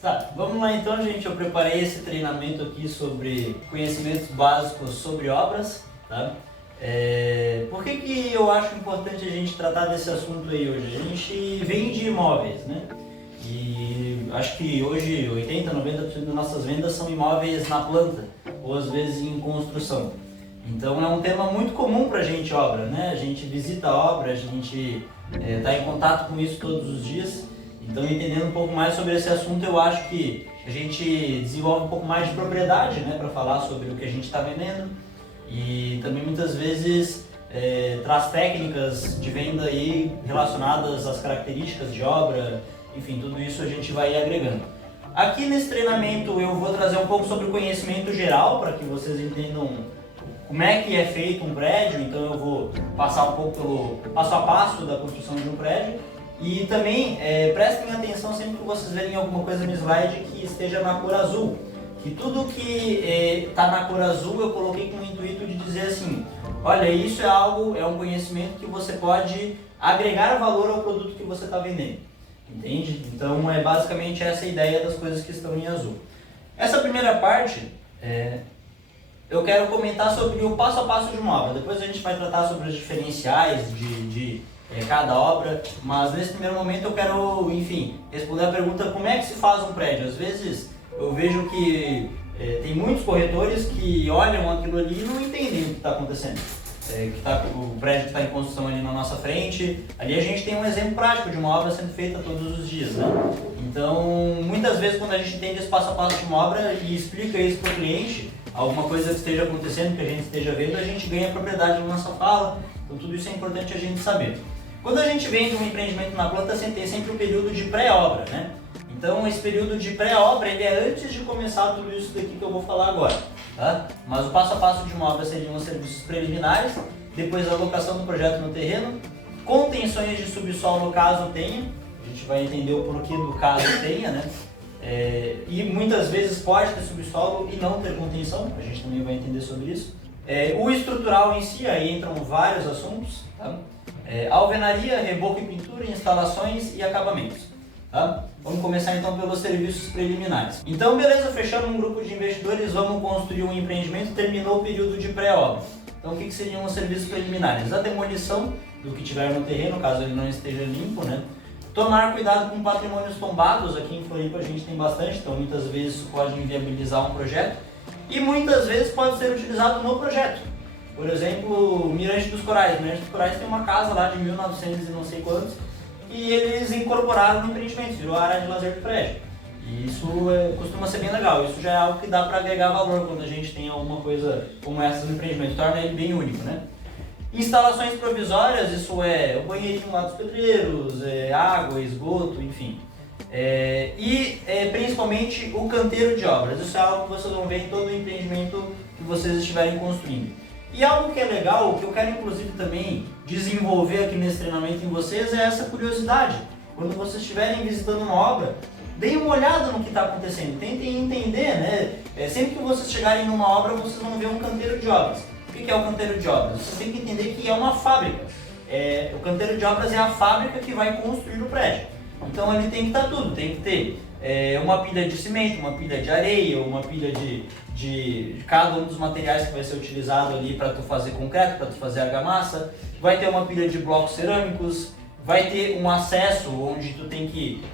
Tá, vamos lá então, gente. Eu preparei esse treinamento aqui sobre conhecimentos básicos sobre obras, tá? Por que eu acho importante a gente tratar desse assunto aí hoje? A gente vende imóveis, né? E acho que hoje 80, 90% das nossas vendas são imóveis na planta, ou às vezes em construção. Então é um tema muito comum para a gente, obra, né? A gente visita a obra, a gente está em contato com isso todos os dias. Então, entendendo um pouco mais sobre esse assunto, eu acho que a gente desenvolve um pouco mais de propriedade, né, para falar sobre o que a gente está vendendo, e também muitas vezes traz técnicas de venda aí relacionadas às características de obra, enfim, tudo isso a gente vai agregando. Aqui nesse treinamento eu vou trazer um pouco sobre o conhecimento geral, para que vocês entendam como é que é feito um prédio. Então eu vou passar um pouco pelo passo a passo da construção de um prédio. E também prestem atenção sempre que vocês verem alguma coisa no slide que esteja na cor azul. Que tudo que está na cor azul eu coloquei com o intuito de dizer assim: olha, isso é um conhecimento que você pode agregar valor ao produto que você está vendendo. Entende? Então é basicamente essa a ideia das coisas que estão em azul. Essa primeira parte, eu quero comentar sobre o passo a passo de uma obra. Depois a gente vai tratar sobre os diferenciais de cada obra, mas nesse primeiro momento eu quero, enfim, responder a pergunta: como é que se faz um prédio? Às vezes eu vejo que tem muitos corretores que olham aquilo ali e não entendem o que está acontecendo. O prédio que está em construção ali na nossa frente, ali a gente tem um exemplo prático de uma obra sendo feita todos os dias, né? Então, muitas vezes quando a gente entende esse passo a passo de uma obra e explica isso para o cliente, alguma coisa que esteja acontecendo, que a gente esteja vendo, a gente ganha propriedade na nossa fala. Então tudo isso é importante a gente saber. Quando a gente vende um empreendimento na planta, tem sempre o período de pré-obra, né? Então esse período de pré-obra ele é antes de começar tudo isso daqui que eu vou falar agora, tá? Mas o passo a passo de uma obra seriam os serviços preliminares, depois a alocação do projeto no terreno, contenções de subsolo no caso tenha, a gente vai entender o porquê do caso tenha, né? E muitas vezes pode ter subsolo e não ter contenção, a gente também vai entender sobre isso. O estrutural em si, aí entram vários assuntos, tá? Alvenaria, reboco e pintura, instalações e acabamentos. Tá? Vamos começar então pelos serviços preliminares. Então, beleza, fechando um grupo de investidores, vamos construir um empreendimento, terminou o período de pré-obra. Então, o que seriam os serviços preliminares? A demolição do que tiver no terreno, caso ele não esteja limpo, né? Tomar cuidado com patrimônios tombados, aqui em Floripa a gente tem bastante, então muitas vezes isso pode inviabilizar um projeto e muitas vezes pode ser utilizado no projeto. Por exemplo, Mirante dos Corais. Mirante dos Corais tem uma casa lá de 1900 e não sei quantos e eles incorporaram no empreendimento, virou a área de lazer do prédio. E isso costuma ser bem legal, isso já é algo que dá para agregar valor quando a gente tem alguma coisa como essa no empreendimento, torna ele bem único, né? Instalações provisórias, isso é o banheirinho lá dos pedreiros, água, esgoto, enfim. Principalmente o canteiro de obras, isso é algo que vocês vão ver em todo o empreendimento que vocês estiverem construindo. E algo que é legal, que eu quero inclusive também desenvolver aqui nesse treinamento em vocês, é essa curiosidade. Quando vocês estiverem visitando uma obra, deem uma olhada no que está acontecendo, tentem entender, né? Sempre que vocês chegarem numa obra, vocês vão ver um canteiro de obras. O que é o canteiro de obras? Vocês têm que entender que é uma fábrica. O canteiro de obras é a fábrica que vai construir o prédio. Então ali tem que estar tudo, tem que ter uma pilha de cimento, uma pilha de areia, uma pilha de cada um dos materiais que vai ser utilizado ali para tu fazer concreto, para tu fazer argamassa. Vai ter uma pilha de blocos cerâmicos, vai ter um acesso onde tu tem que...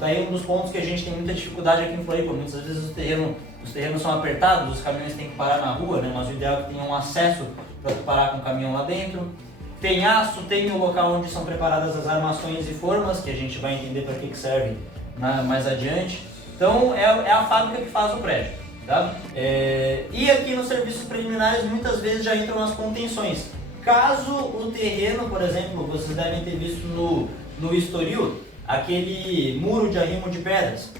daí um dos pontos que a gente tem muita dificuldade aqui em Floripa, muitas vezes os terrenos são apertados, os caminhões têm que parar na rua, né? Mas o ideal é que tenha um acesso para tu parar com o caminhão lá dentro. Tem aço, tem o local onde são preparadas as armações e formas, que a gente vai entender para que serve mais adiante. Então é a fábrica que faz o prédio, tá? E aqui nos serviços preliminares muitas vezes já entram as contenções. Caso o terreno, por exemplo, vocês devem ter visto no Estoril, aquele muro de arrimo de pedras,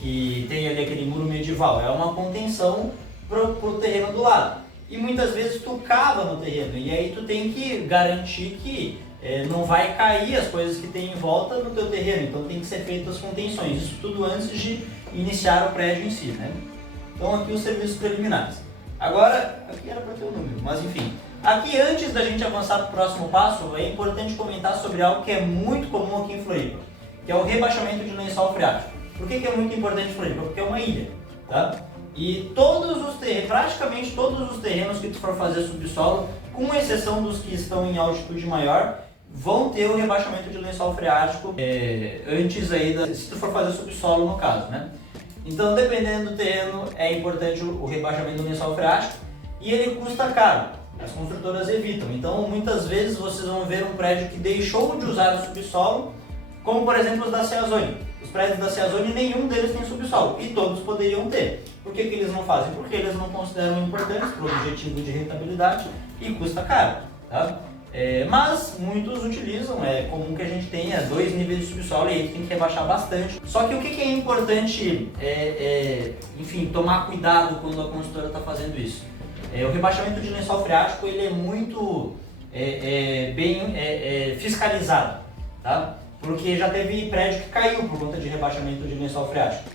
que tem ali aquele muro medieval, é uma contenção para o terreno do lado. E muitas vezes tu cava no terreno e aí tu tem que garantir que não vai cair as coisas que tem em volta no teu terreno, então tem que ser feitas as contenções, isso tudo antes de iniciar o prédio em si, né? Então aqui os serviços preliminares. Agora, aqui era para ter o número, mas enfim. Aqui antes da gente avançar para o próximo passo, é importante comentar sobre algo que é muito comum aqui em Floripa, que é o rebaixamento de lençol freático. Por que é muito importante Floripa? Porque é uma ilha, tá? E praticamente todos os terrenos que tu for fazer subsolo, com exceção dos que estão em altitude maior, vão ter o rebaixamento de lençol freático antes aí, se tu for fazer subsolo no caso, né? Então, dependendo do terreno, é importante o rebaixamento do lençol freático e ele custa caro. As construtoras evitam. Então, muitas vezes vocês vão ver um prédio que deixou de usar o subsolo, como por exemplo os da Ceazoni. Os prédios da Ceazoni, nenhum deles tem subsolo e todos poderiam ter. Por que eles não fazem? Porque eles não consideram importantes para o objetivo de rentabilidade e custa caro, tá? Mas muitos utilizam, é comum que a gente tenha 2 níveis de subsolo e aí tem que rebaixar bastante. Só que o que é importante, enfim, tomar cuidado quando a construtora está fazendo isso? O rebaixamento de lençol freático ele é muito bem fiscalizado, tá? Porque já teve prédio que caiu por conta de rebaixamento de lençol freático.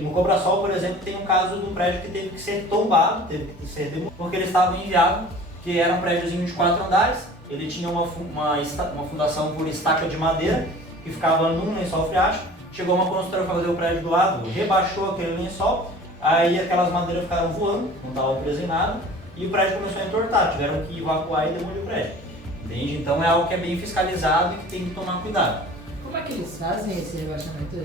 No Cobrasol, por exemplo, tem um caso de um prédio que teve que ser tombado, teve que ser demolido, porque ele estava inviável, que era um prédiozinho de 4 andares, ele tinha uma fundação por estaca de madeira, que ficava num lençol freático. Chegou uma construtora para fazer o prédio do lado, rebaixou aquele lençol, aí aquelas madeiras ficaram voando, não estavam presas em nada, e o prédio começou a entortar, tiveram que evacuar e demolir o prédio. Entende? Então é algo que é bem fiscalizado e que tem que tomar cuidado. Como é que eles fazem esse rebaixamento?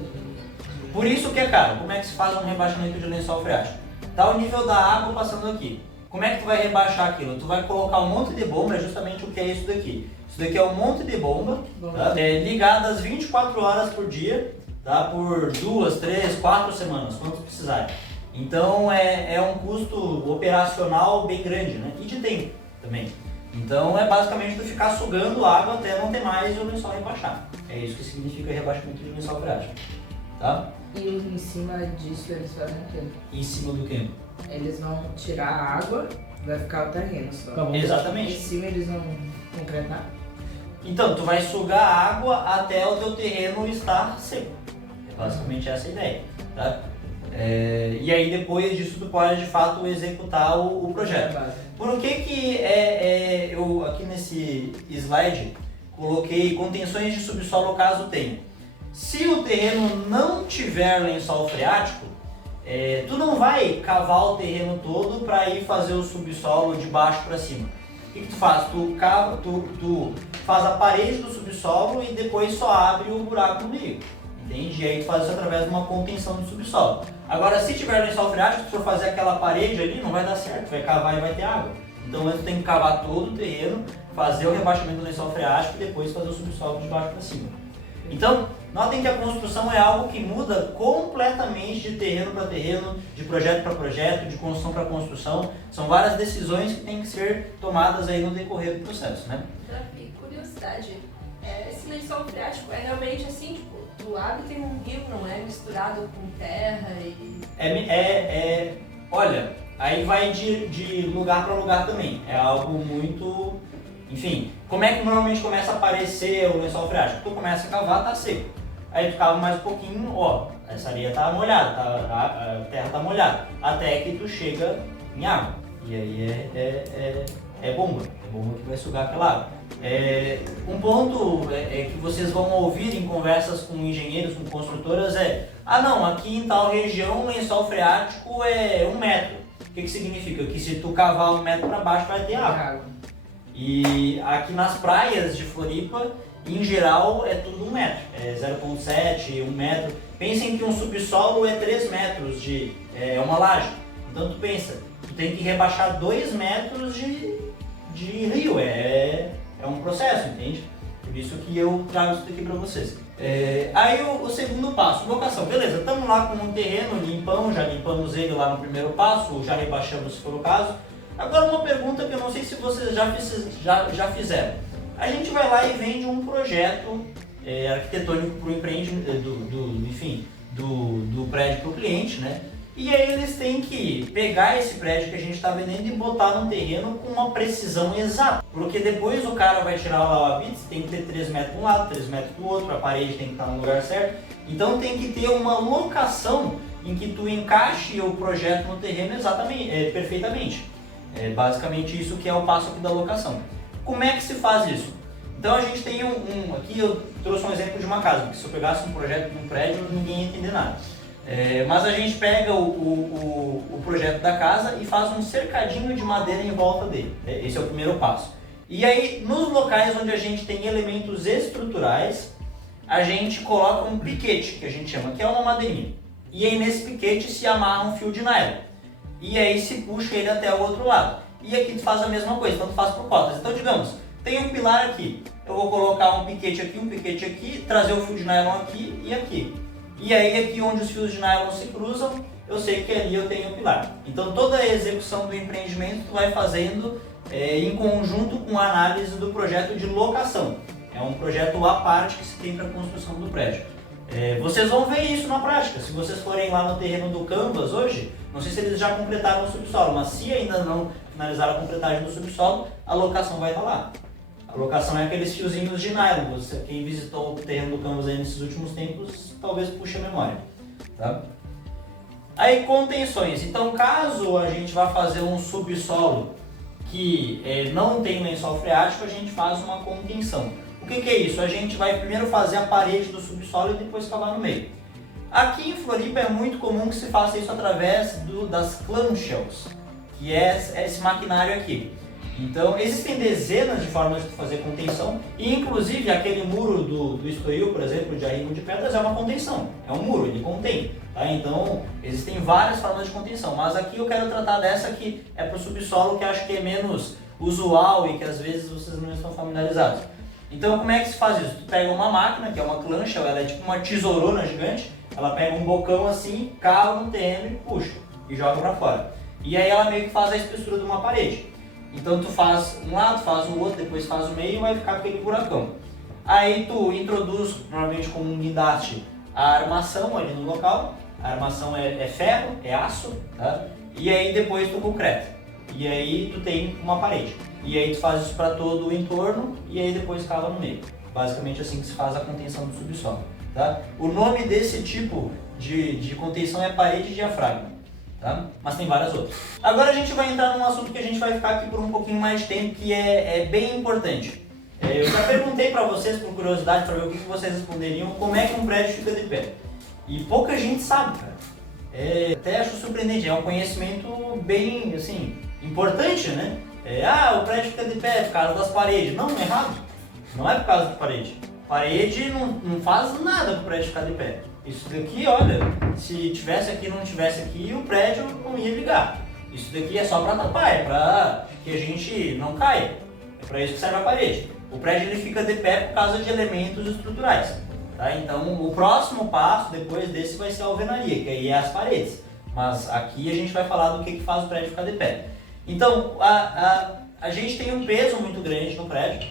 Por isso que é caro. Como é que se faz um rebaixamento de lençol freático? Tá o nível da água passando aqui. Como é que tu vai rebaixar aquilo? Tu vai colocar um monte de bomba, é justamente o que é isso daqui. Isso daqui é um monte de bomba, tá? Ligadas 24 horas por dia, tá? Por 2, 3, 4 semanas, quanto precisar. Então é um custo operacional bem grande, né? E de tempo também. Então é basicamente tu ficar sugando água até não ter mais e o lençol rebaixar. É isso que significa rebaixamento de lençol freático, tá? E em cima disso eles fazem o quê? Em cima do quê? Eles vão tirar a água, vai ficar o terreno só. Exatamente. Em cima eles vão concretar? Então, tu vai sugar água até o teu terreno estar seco. É basicamente essa a ideia, tá? E aí depois disso tu pode de fato executar o projeto. Por que eu aqui nesse slide coloquei contenções de subsolo caso tenha? Se o terreno não tiver lençol freático, tu não vai cavar o terreno todo para ir fazer o subsolo de baixo para cima. O que tu faz? Tu faz a parede do subsolo e depois só abre o buraco no meio. Entende? E aí tu faz isso através de uma contenção do subsolo. Agora, se tiver lençol freático, se for fazer aquela parede ali, não vai dar certo, vai cavar e vai ter água. Então antes tem que cavar todo o terreno, fazer o rebaixamento do lençol freático e depois fazer o subsolo de baixo para cima. Então, notem que a construção é algo que muda completamente de terreno para terreno, de projeto para projeto, de construção para construção. São várias decisões que têm que ser tomadas aí no decorrer do processo, né? Curiosidade, esse lençol freático é realmente assim, tipo, do lado tem um rio, não é misturado com terra e... Olha, aí vai de lugar para lugar também. É algo muito... Enfim, como é que normalmente começa a aparecer o lençol freático? Tu começa a cavar, tá seco. Aí tu cava mais um pouquinho, ó, essa areia tá molhada, a terra tá molhada. Até que tu chega em água. E aí é bomba que vai sugar aquela água. Um ponto que vocês vão ouvir em conversas com engenheiros, com construtoras não, aqui em tal região o lençol freático é 1 metro. O que significa? Que se tu cavar 1 metro para baixo vai ter água. E aqui nas praias de Floripa, em geral, é tudo 1 metro. É 0,7, 1 metro. Pensem que um subsolo é 3 metros é uma laje. Então tu pensa, tu tem que rebaixar 2 metros de rio. É um processo, entende? Por isso que eu trago isso aqui para vocês. Aí o segundo passo, locação. Beleza, estamos lá com um terreno, já limpamos ele lá no primeiro passo, já rebaixamos se for o caso. Agora uma pergunta que eu não sei se vocês já fizeram. A gente vai lá e vende um projeto arquitetônico para o empreendimento, do prédio para o cliente, né? E aí eles têm que pegar esse prédio que a gente está vendendo e botar no terreno com uma precisão exata. Porque depois o cara vai tirar lá o bits, tem que ter 3 metros de um lado, 3 metros do outro, a parede tem que estar no lugar certo. Então tem que ter uma locação em que tu encaixe o projeto no terreno perfeitamente. É basicamente isso que é o passo aqui da locação. Como é que se faz isso? Então a gente tem aqui eu trouxe um exemplo de uma casa, porque se eu pegasse um projeto de um prédio, ninguém ia entender nada. Mas a gente pega o projeto da casa e faz um cercadinho de madeira em volta dele. Esse é o primeiro passo. E aí, nos locais onde a gente tem elementos estruturais, a gente coloca um piquete, que a gente chama, que é uma madeirinha. E aí nesse piquete se amarra um fio de nylon. E aí se puxa ele até o outro lado. E aqui tu faz a mesma coisa, então tu faz por cotas. Então digamos, tem um pilar aqui, eu vou colocar um piquete aqui, trazer o fio de nylon aqui e aqui. E aí aqui onde os fios de nylon se cruzam, eu sei que ali eu tenho o pilar. Então toda a execução do empreendimento tu vai fazendo em conjunto com a análise do projeto de locação. É um projeto à parte que se tem para a construção do prédio. Vocês vão ver isso na prática. Se vocês forem lá no terreno do Canvas hoje, não sei se eles já completaram o subsolo, mas se ainda não finalizaram a completagem do subsolo, a locação vai estar lá. A locação é aqueles fiozinhos de nylon. Quem visitou o terreno do Canvas aí nesses últimos tempos, talvez puxe a memória. Tá? Aí, contenções. Então, caso a gente vá fazer um subsolo que não tem lençol freático, a gente faz uma contenção. O que é isso? A gente vai primeiro fazer a parede do subsolo e depois cavar no meio. Aqui em Floripa é muito comum que se faça isso através das clamshells, que é esse maquinário aqui. Então, existem dezenas de formas de fazer contenção, e inclusive aquele muro do Estoril, por exemplo, de Arrimo de Pedras, é uma contenção, é um muro, ele contém. Tá? Então, existem várias formas de contenção, mas aqui eu quero tratar dessa que é para o subsolo, que acho que é menos usual e que às vezes vocês não estão familiarizados. Então, como é que se faz isso? Tu pega uma máquina, que é uma clamshell, ela é tipo uma tesourona gigante, ela pega um bocão assim, cava no terreno e puxa, e joga para fora. E aí ela meio que faz a espessura de uma parede. Então tu faz um lado, faz o outro, depois faz o meio e vai ficar aquele buracão. Aí tu introduz, normalmente com um guindaste, a armação ali no local. A armação é ferro, é aço, tá? E aí depois tu concreta. E aí tu tem uma parede. E aí tu faz isso para todo o entorno e aí depois cava no meio. Basicamente assim que se faz a contenção do subsolo. Tá? O nome desse tipo de contenção é parede diafragma. Tá? Mas tem várias outras. Agora a gente vai entrar num assunto que a gente vai ficar aqui por um pouquinho mais de tempo, que é bem importante. Eu já perguntei para vocês, por curiosidade, para ver o que vocês responderiam, como é que um prédio fica de pé. E pouca gente sabe, cara. Até acho surpreendente, é um conhecimento bem, assim, importante, né? O prédio fica de pé por causa das paredes. Não, errado. Não é por causa da parede. Parede não faz nada para o prédio ficar de pé. Isso daqui, olha, se tivesse aqui e não tivesse aqui, o prédio não ia ligar. Isso daqui é só para tapar, é para que a gente não caia. É para isso que serve a parede. O prédio ele fica de pé por causa de elementos estruturais. Tá? Então, o próximo passo depois desse vai ser a alvenaria, que aí é as paredes. Mas aqui a gente vai falar do que faz o prédio ficar de pé. Então, a gente tem um peso muito grande no prédio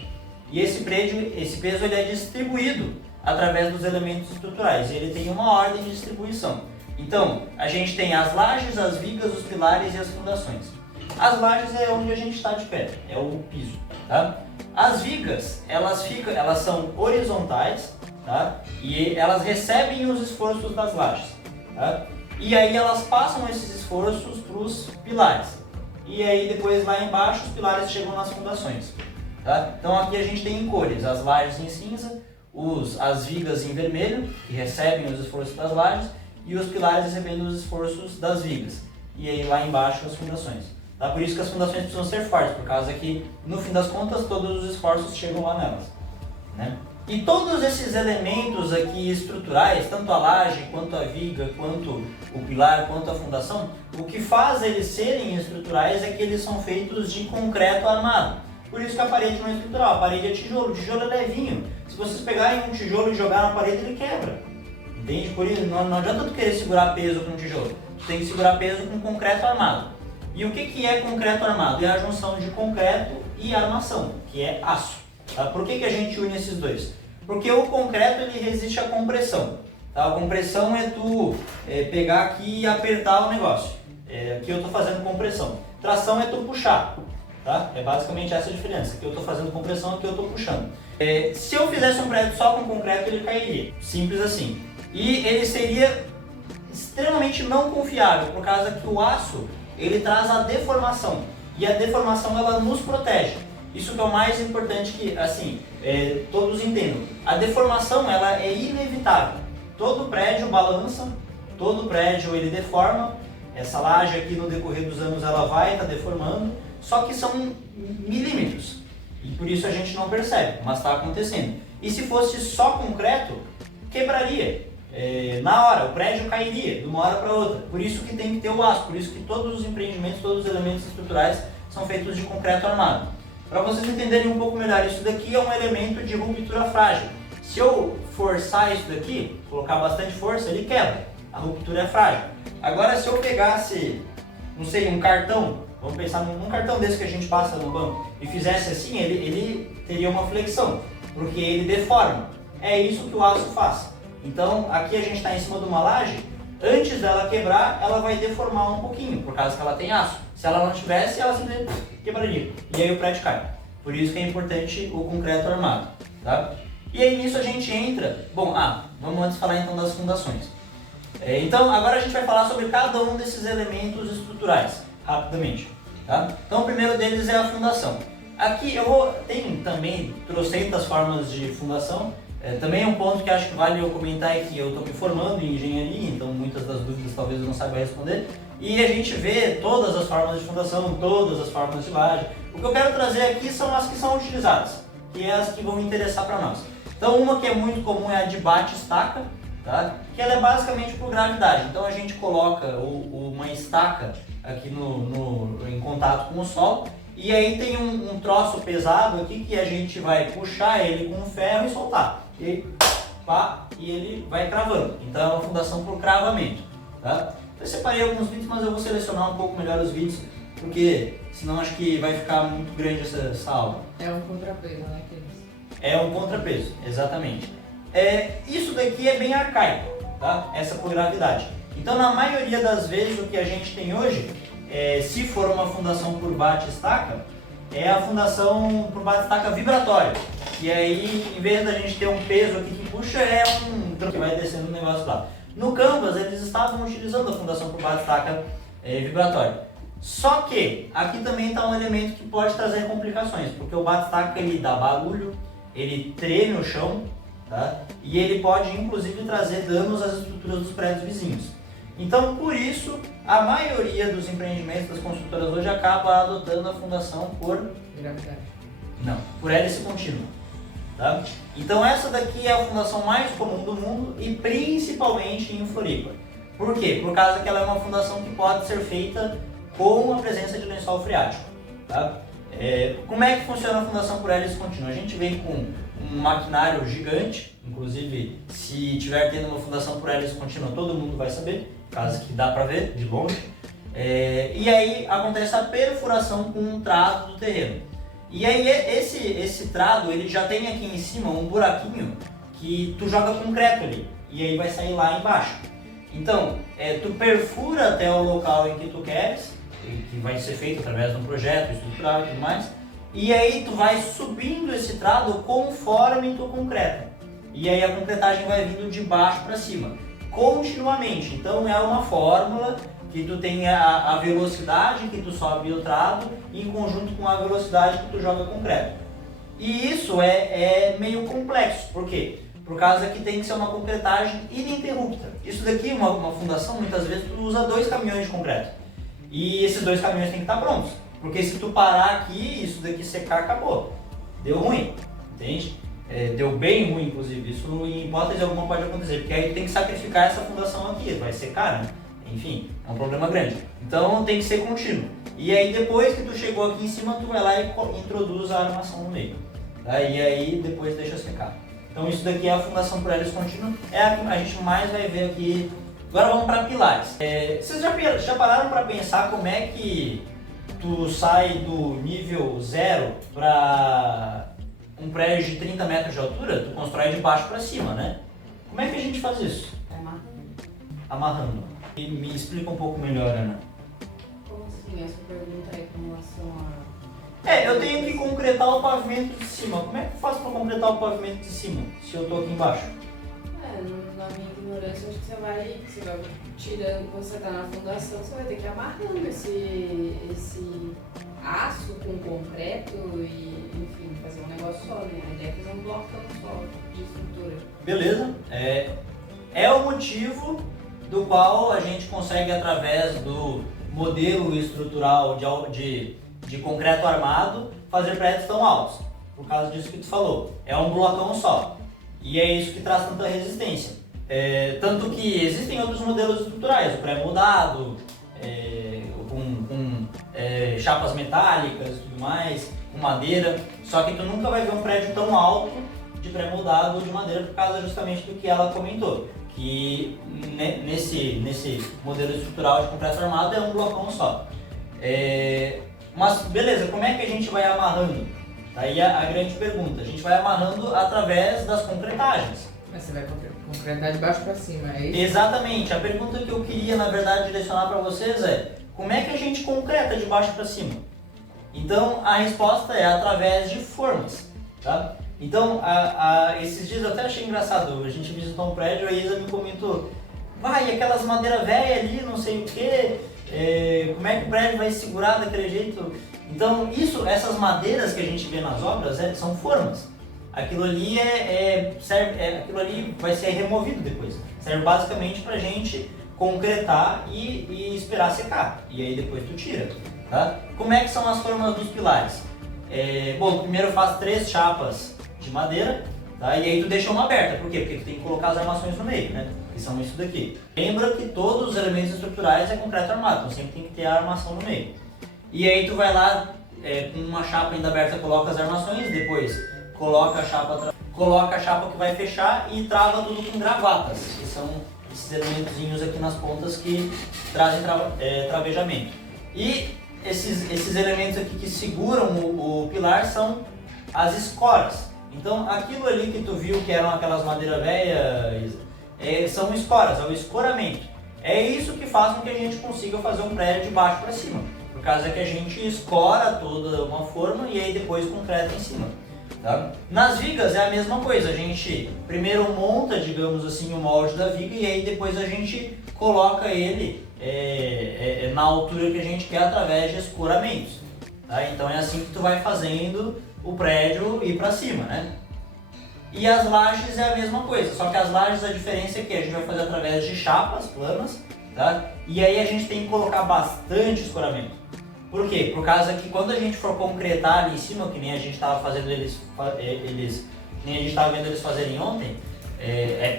e esse peso ele é distribuído através dos elementos estruturais. Ele tem uma ordem de distribuição. Então, a gente tem as lajes, as vigas, os pilares e as fundações. As lajes é onde a gente está de pé, é o piso. Tá? As vigas, elas são horizontais, tá? E elas recebem os esforços das lajes. Tá? E aí elas passam esses esforços para os pilares. E aí depois lá embaixo os pilares chegam nas fundações. Tá? Então aqui a gente tem em cores, as lajes em cinza, as vigas em vermelho, que recebem os esforços das lajes, e os pilares recebendo os esforços das vigas. E aí lá embaixo as fundações. Tá? Por isso que as fundações precisam ser fortes, por causa que, no fim das contas, todos os esforços chegam lá nelas. Né? E todos esses elementos aqui estruturais, tanto a laje, quanto a viga, quanto o pilar, quanto a fundação, o que faz eles serem estruturais é que eles são feitos de concreto armado. Por isso que a parede não é estrutural, a parede é tijolo, o tijolo é levinho. Se vocês pegarem um tijolo e jogar na parede, ele quebra. Entende? Por isso, não adianta tu querer segurar peso com tijolo. Tu tem que segurar peso com concreto armado. E o que é concreto armado? É a junção de concreto e armação, que é aço. Tá? Por que a gente une esses dois? Porque o concreto ele resiste à compressão. Tá? A compressão é tu pegar aqui e apertar o negócio. Aqui eu estou fazendo compressão. Tração é tu puxar. Tá? É basicamente essa a diferença. Aqui eu estou fazendo compressão, aqui eu estou puxando. Se eu fizesse um prédio só com concreto, ele cairia. Simples assim. E ele seria extremamente não confiável, por causa que o aço ele traz a deformação. E a deformação ela nos protege. Isso que é o mais importante que, assim, todos entendam. A deformação, ela é inevitável. Todo prédio balança, todo prédio ele deforma. Essa laje aqui no decorrer dos anos ela vai estar deformando, só que são milímetros. E por isso a gente não percebe, mas está acontecendo. E se fosse só concreto, quebraria. Na hora, o prédio cairia de uma hora para outra. Por isso que tem que ter o aço, por isso que todos os empreendimentos, todos os elementos estruturais são feitos de concreto armado. Para vocês entenderem um pouco melhor, isso daqui é um elemento de ruptura frágil. Se eu forçar isso daqui, colocar bastante força, ele quebra. A ruptura é frágil. Agora, se eu pegasse, não sei, um cartão, vamos pensar num cartão desse que a gente passa no banco, e fizesse assim, ele teria uma flexão, porque ele deforma. É isso que o aço faz. Então, aqui a gente está em cima de uma laje, antes dela quebrar, ela vai deformar um pouquinho, por causa que ela tem aço. Se ela não tivesse, ela simplesmente quebraria. E aí o prédio cai. Por isso que é importante o concreto armado. Tá? E aí nisso a gente entra... Bom, vamos antes falar então das fundações. Então, agora a gente vai falar sobre cada um desses elementos estruturais, rapidamente. Tá? Então, o primeiro deles é a fundação. Aqui tem também trocentas formas de fundação. Também é um ponto que acho que vale eu comentar é que eu estou me formando em engenharia, então muitas das dúvidas talvez eu não saiba responder. E a gente vê todas as formas de fundação, todas as formas de laje. O que eu quero trazer aqui são as que são utilizadas, que é as que vão interessar para nós. Então uma que é muito comum é a de bate-estaca, tá? Que ela é basicamente por gravidade. Então a gente coloca uma estaca aqui em contato com o solo, e aí tem um troço pesado aqui que a gente vai puxar ele com um ferro e soltar. E ele vai cravando. Então é uma fundação por cravamento. Tá? Eu separei alguns vídeos, mas eu vou selecionar um pouco melhor os vídeos, porque senão acho que vai ficar muito grande essa aula. É um contrapeso, né? É um contrapeso, exatamente. Isso daqui é bem arcaico, tá? Essa por gravidade. Então na maioria das vezes o que a gente tem hoje, se for uma fundação por bate-estaca, é a fundação por bate-estaca vibratória. E aí, em vez da gente ter um peso aqui que puxa, é um que vai descendo o negócio lá. No Canvas, eles estavam utilizando a fundação por bate-estaca vibratória. Só que aqui também está um elemento que pode trazer complicações, porque o bate-estaca ele dá barulho, ele treme o chão, tá? E ele pode inclusive trazer danos às estruturas dos prédios vizinhos. Então, por isso, a maioria dos empreendimentos das construtoras hoje acaba adotando a fundação por gravidade. Não, por hélice contínua. Tá? Então essa daqui é a fundação mais comum do mundo e principalmente em Floripa. Por quê? Por causa que ela é uma fundação que pode ser feita com a presença de lençol freático. Tá? Como é que funciona a fundação por hélice contínua? A gente vem com um maquinário gigante, inclusive se tiver tendo uma fundação por hélice contínua todo mundo vai saber, caso que dá para ver de longe. E aí acontece a perfuração com um trato do terreno. E aí esse trado ele já tem aqui em cima um buraquinho que tu joga concreto ali e aí vai sair lá embaixo. Então, tu perfura até o local em que tu queres, que vai ser feito através de um projeto estrutural e tudo mais, e aí tu vai subindo esse trado conforme tu concreta. E aí a concretagem vai vindo de baixo para cima, continuamente. Então é uma fórmula que tu tem a velocidade que tu sobe o trado em conjunto com a velocidade que tu joga concreto. E isso é meio complexo, por quê? Por causa que tem que ser uma concretagem ininterrupta. Isso daqui, uma fundação, muitas vezes tu usa 2 caminhões de concreto. E esses 2 caminhões têm que estar prontos. Porque se tu parar aqui, isso daqui secar, acabou. Deu ruim, entende? Deu bem ruim, inclusive. Isso em hipótese alguma pode acontecer. Porque aí tu tem que sacrificar essa fundação aqui, vai secar, né? Enfim, é um problema grande. Então tem que ser contínuo. E aí depois que tu chegou aqui em cima, tu vai lá e introduz a armação no meio. Tá? E aí depois deixa secar. Então isso daqui é a fundação por hélice contínua. É a que a gente mais vai ver aqui. Agora vamos para pilares. Vocês já pararam para pensar como é que tu sai do nível 0 para um prédio de 30 metros de altura? Tu constrói de baixo para cima, né? Como é que a gente faz isso? Amarrando. E me explica um pouco melhor, Ana. Como assim? Essa pergunta é com relação a... Eu tenho que concretar o pavimento de cima. Como é que eu faço para concretar o pavimento de cima, se eu estou aqui embaixo? Na minha ignorância, acho que você vai tirando, quando você tá na fundação, você vai ter que ir amarrando esse aço com concreto e, enfim, fazer um negócio só, né? A ideia é fazer um blocão só de estrutura. Beleza. É o motivo do qual a gente consegue, através do modelo estrutural de concreto armado, fazer prédios tão altos. Por causa disso que tu falou. É um blocão só. E é isso que traz tanta resistência. Tanto que existem outros modelos estruturais, o pré-moldado, com chapas metálicas e tudo mais, com madeira. Só que tu nunca vai ver um prédio tão alto de pré-moldado ou de madeira por causa justamente do que ela comentou. Que nesse modelo estrutural de concreto armado é um blocão só. Mas beleza, como é que a gente vai amarrando? Aí a grande pergunta, a gente vai amarrando através das concretagens. Mas você vai concretar de baixo para cima, é isso? Exatamente, a pergunta que eu queria na verdade direcionar para vocês é: como é que a gente concreta de baixo para cima? Então a resposta é através de formas, tá? Então esses dias eu até achei engraçado, a gente visitou um prédio, a Isa me comentou: vai, aquelas madeiras velhas ali, não sei o que, como é que o prédio vai segurar daquele jeito? Então essas madeiras que a gente vê nas obras são formas. Aquilo ali aquilo ali vai ser removido depois. Serve basicamente pra gente concretar e esperar secar. E aí depois tu tira, tá? Como é que são as formas dos pilares? Bom, primeiro faz 3 chapas de madeira, tá? E aí tu deixa uma aberta. Por quê? Porque tu tem que colocar as armações no meio, né? Que são isso daqui. Lembra que todos os elementos estruturais é concreto armado, então sempre tem que ter a armação no meio. E aí tu vai lá, com uma chapa ainda aberta, coloca as armações, depois coloca a chapa que vai fechar e trava tudo com gravatas, que são esses elementozinhos aqui nas pontas que trazem travejamento. E esses elementos aqui que seguram o pilar são as escoras. Então aquilo ali que tu viu que eram aquelas madeiras velhas, são escoras, é o escoramento. É isso que faz com que a gente consiga fazer um prédio de baixo para cima. Por causa que a gente escora toda uma forma e aí depois concreta em cima. Tá? Nas vigas é a mesma coisa, a gente primeiro monta, digamos assim, o molde da viga e aí depois a gente coloca ele na altura que a gente quer através de escoramentos. Tá? Então é assim que tu vai fazendo o prédio ir para cima, né? E as lajes é a mesma coisa, só que as lajes a diferença é que a gente vai fazer através de chapas planas, tá? E aí a gente tem que colocar bastante escoramento. Por quê? Por causa que quando a gente for concretar ali em cima, que nem a gente estava fazendo nem a gente estava vendo eles fazerem ontem, é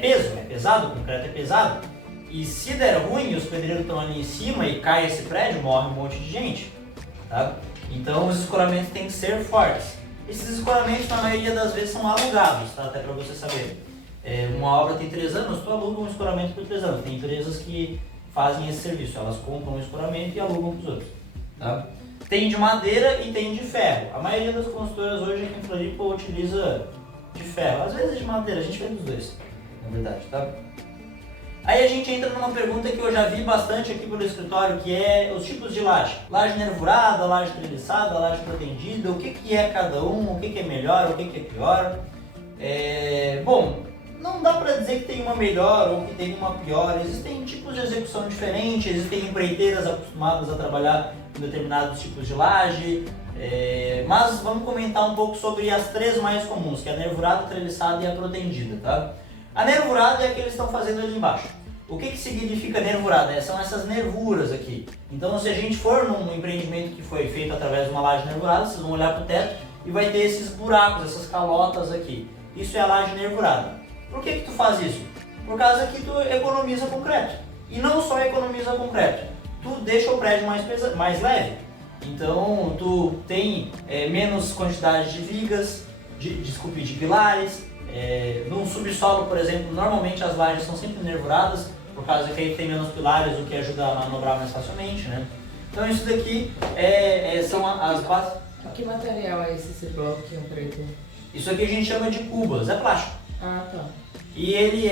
pesado, o concreto é pesado. E se der ruim, os pedreiros estão ali em cima e cai esse prédio, morre um monte de gente, tá? Então os escoramentos têm que ser fortes. Esses escoramentos na maioria das vezes são alugados, tá? Até para você saber. Uma obra tem 3 anos, tu aluga um escoramento por 3 anos. Tem empresas que fazem esse serviço, elas compram um escoramento e alugam para os outros. Tá? Tem de madeira e tem de ferro. A maioria das construtoras hoje aqui em Floripa utiliza de ferro, às vezes de madeira, a gente vê dos dois, na verdade, tá? Aí a gente entra numa pergunta que eu já vi bastante aqui pelo escritório, que é os tipos de laje. Laje nervurada, laje treliçada, laje protendida, o que é cada um, o que é melhor, o que é pior. Bom, não dá para dizer que tem uma melhor ou que tem uma pior, existem tipos de execução diferentes, existem empreiteiras acostumadas a trabalhar com determinados tipos de laje, mas vamos comentar um pouco sobre as 3 mais comuns, que é a nervurada, a treliçada e a protendida, tá? A nervurada é a que eles estão fazendo ali embaixo. O que significa nervurada? São essas nervuras aqui. Então se a gente for num empreendimento que foi feito através de uma laje nervurada, vocês vão olhar para o teto e vai ter esses buracos, essas calotas aqui. Isso é a laje nervurada. Por que tu faz isso? Por causa que tu economiza concreto. E não só economiza concreto, tu deixa o prédio mais leve. Então tu tem menos quantidade de vigas, de pilares. No subsolo, por exemplo, normalmente as lajes são sempre nervuradas, por causa que aí tem menos pilares, o que ajuda a manobrar mais facilmente, né? Então isso daqui são as bases. Que material é esse bloco aqui, preto? Isso aqui a gente chama de cubas, é plástico. Ah, tá. E ele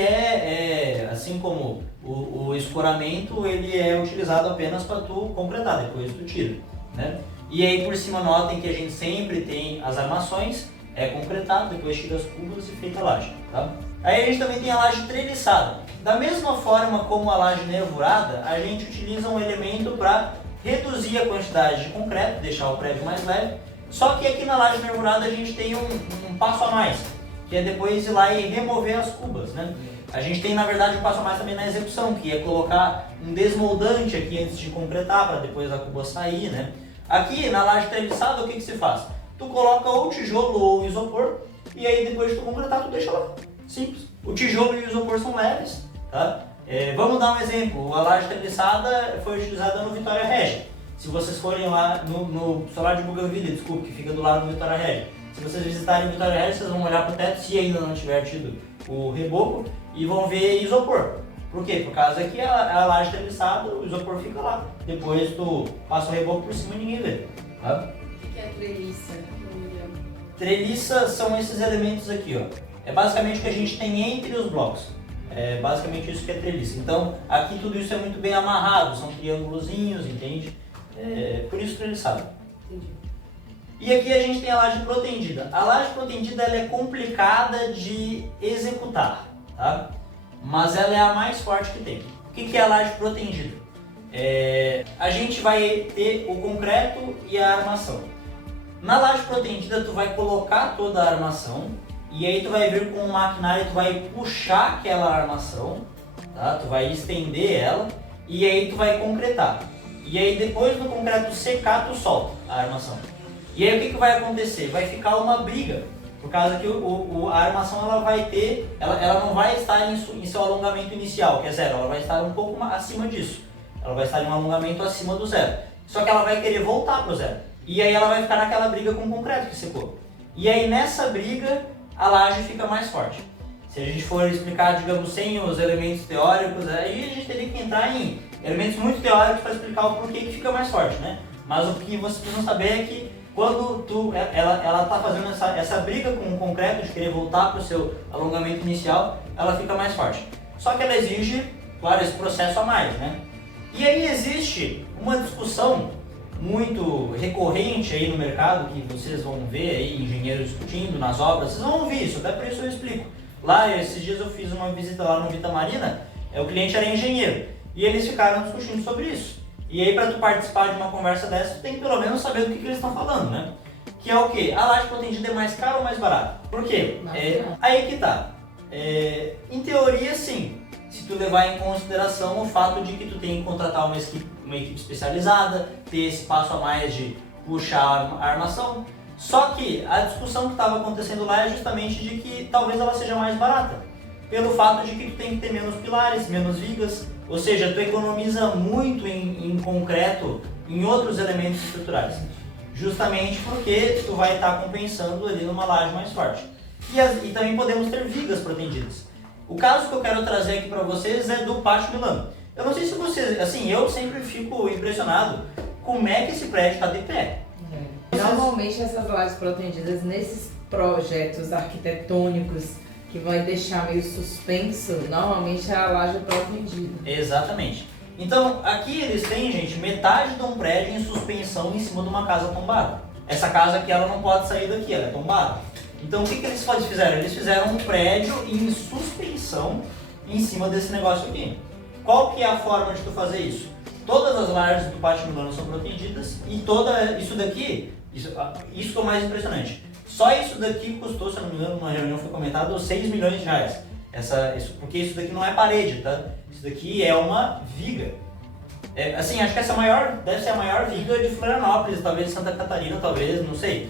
assim como o escoramento, ele é utilizado apenas para tu concretar, depois tu tira, né? E aí por cima notem que a gente sempre tem as armações, concretado, depois tira as cubas e feita a laje, tá? Aí a gente também tem a laje treliçada. Da mesma forma como a laje nervurada, a gente utiliza um elemento para reduzir a quantidade de concreto, deixar o prédio mais leve. Só que aqui na laje nervurada a gente tem um passo a mais, que é depois ir lá e remover as cubas, né? A gente tem, na verdade, um passo a mais também na execução, que é colocar um desmoldante aqui antes de concretar, para depois a cuba sair, né? Aqui na laje treliçada, o que se faz? Tu coloca ou tijolo ou isopor, e aí depois de tu concretar, tu deixa lá. Simples. O tijolo e o isopor são leves, tá? Vamos dar um exemplo. A laje treliçada foi utilizada no Vitória Regia. Se vocês forem lá no solar de Bougainville, desculpe, que fica do lado do Vitória Regia. Se vocês visitarem Vitória Regia, vocês vão olhar para o teto, se ainda não tiver tido o reboco, e vão ver isopor. Por quê? Por causa que a laje treliçada, o isopor fica lá. Depois tu passa o reboco por cima e ninguém vê. Tá? O que é treliça? Treliça são esses elementos aqui, ó. É basicamente o que a gente tem entre os blocos. É basicamente isso que é treliça. Então, aqui tudo isso é muito bem amarrado, são triângulozinhos, entende? Por isso treliçado. Entendi. E aqui a gente tem a laje protendida. A laje protendida ela é complicada de executar, tá? Mas ela é a mais forte que tem. O que é a laje protendida? A gente vai ter o concreto e a armação. Na laje protendida tu vai colocar toda a armação e aí tu vai vir com o maquinário e tu vai puxar aquela armação, tá? Tu vai estender ela e aí tu vai concretar. E aí depois do concreto secar tu solta a armação. E aí o que vai acontecer? Vai ficar uma briga, por causa que a armação ela vai ter, ela não vai estar em seu alongamento inicial, que é zero, ela vai estar um pouco acima disso. Ela vai estar em um alongamento acima do zero. Só que ela vai querer voltar para o zero. E aí ela vai ficar naquela briga com o concreto que secou. E aí nessa briga a laje fica mais forte. Se a gente for explicar, digamos, sem os elementos teóricos, aí a gente teria que entrar em elementos muito teóricos para explicar o porquê que fica mais forte, né? Mas o que vocês precisam saber é que quando ela está fazendo essa briga com o concreto de querer voltar para o seu alongamento inicial, ela fica mais forte. Só que ela exige, claro, esse processo a mais, né? E aí existe uma discussão muito recorrente aí no mercado, que vocês vão ver aí engenheiros discutindo nas obras, vocês vão ouvir isso, até por isso eu explico. Lá, esses dias eu fiz uma visita lá no Vita Marina, o cliente era engenheiro, e eles ficaram discutindo sobre isso. E aí para tu participar de uma conversa dessa, tu tem que pelo menos saber do que eles estão falando, né? Que é o quê? A laje protendida é mais cara ou mais barata? Por quê? Aí que tá. Em teoria, sim. Se tu levar em consideração o fato de que tu tem que contratar uma equipe especializada, ter esse passo a mais de puxar a armação. Só que a discussão que estava acontecendo lá é justamente de que talvez ela seja mais barata, pelo fato de que tu tem que ter menos pilares, menos vigas, ou seja, tu economiza muito em concreto, em outros elementos estruturais, justamente porque tu vai estar compensando ali numa laje mais forte. E também podemos ter vigas protendidas. O caso que eu quero trazer aqui para vocês é do Pátio Milano. Eu não sei se vocês, assim, eu sempre fico impressionado como é que esse prédio está de pé. Normalmente essas lajes protendidas nesses projetos arquitetônicos que vai deixar meio suspenso, normalmente é a laje protendida. Exatamente. Então, aqui eles têm, gente, metade de um prédio em suspensão em cima de uma casa tombada. Essa casa aqui, ela não pode sair daqui, ela é tombada. Então, o que eles fizeram? Eles fizeram um prédio em suspensão em cima desse negócio aqui. Qual que é a forma de tu fazer isso? Todas as lajes do Pátio Milano são protegidas e isso daqui, isso que é o mais impressionante. Só isso daqui custou, se não me engano, numa reunião foi comentado, 6 milhões de reais. Porque isso daqui não é parede, tá? Isso daqui é uma viga. Assim, acho que deve ser a maior viga de Florianópolis, talvez Santa Catarina, talvez, não sei.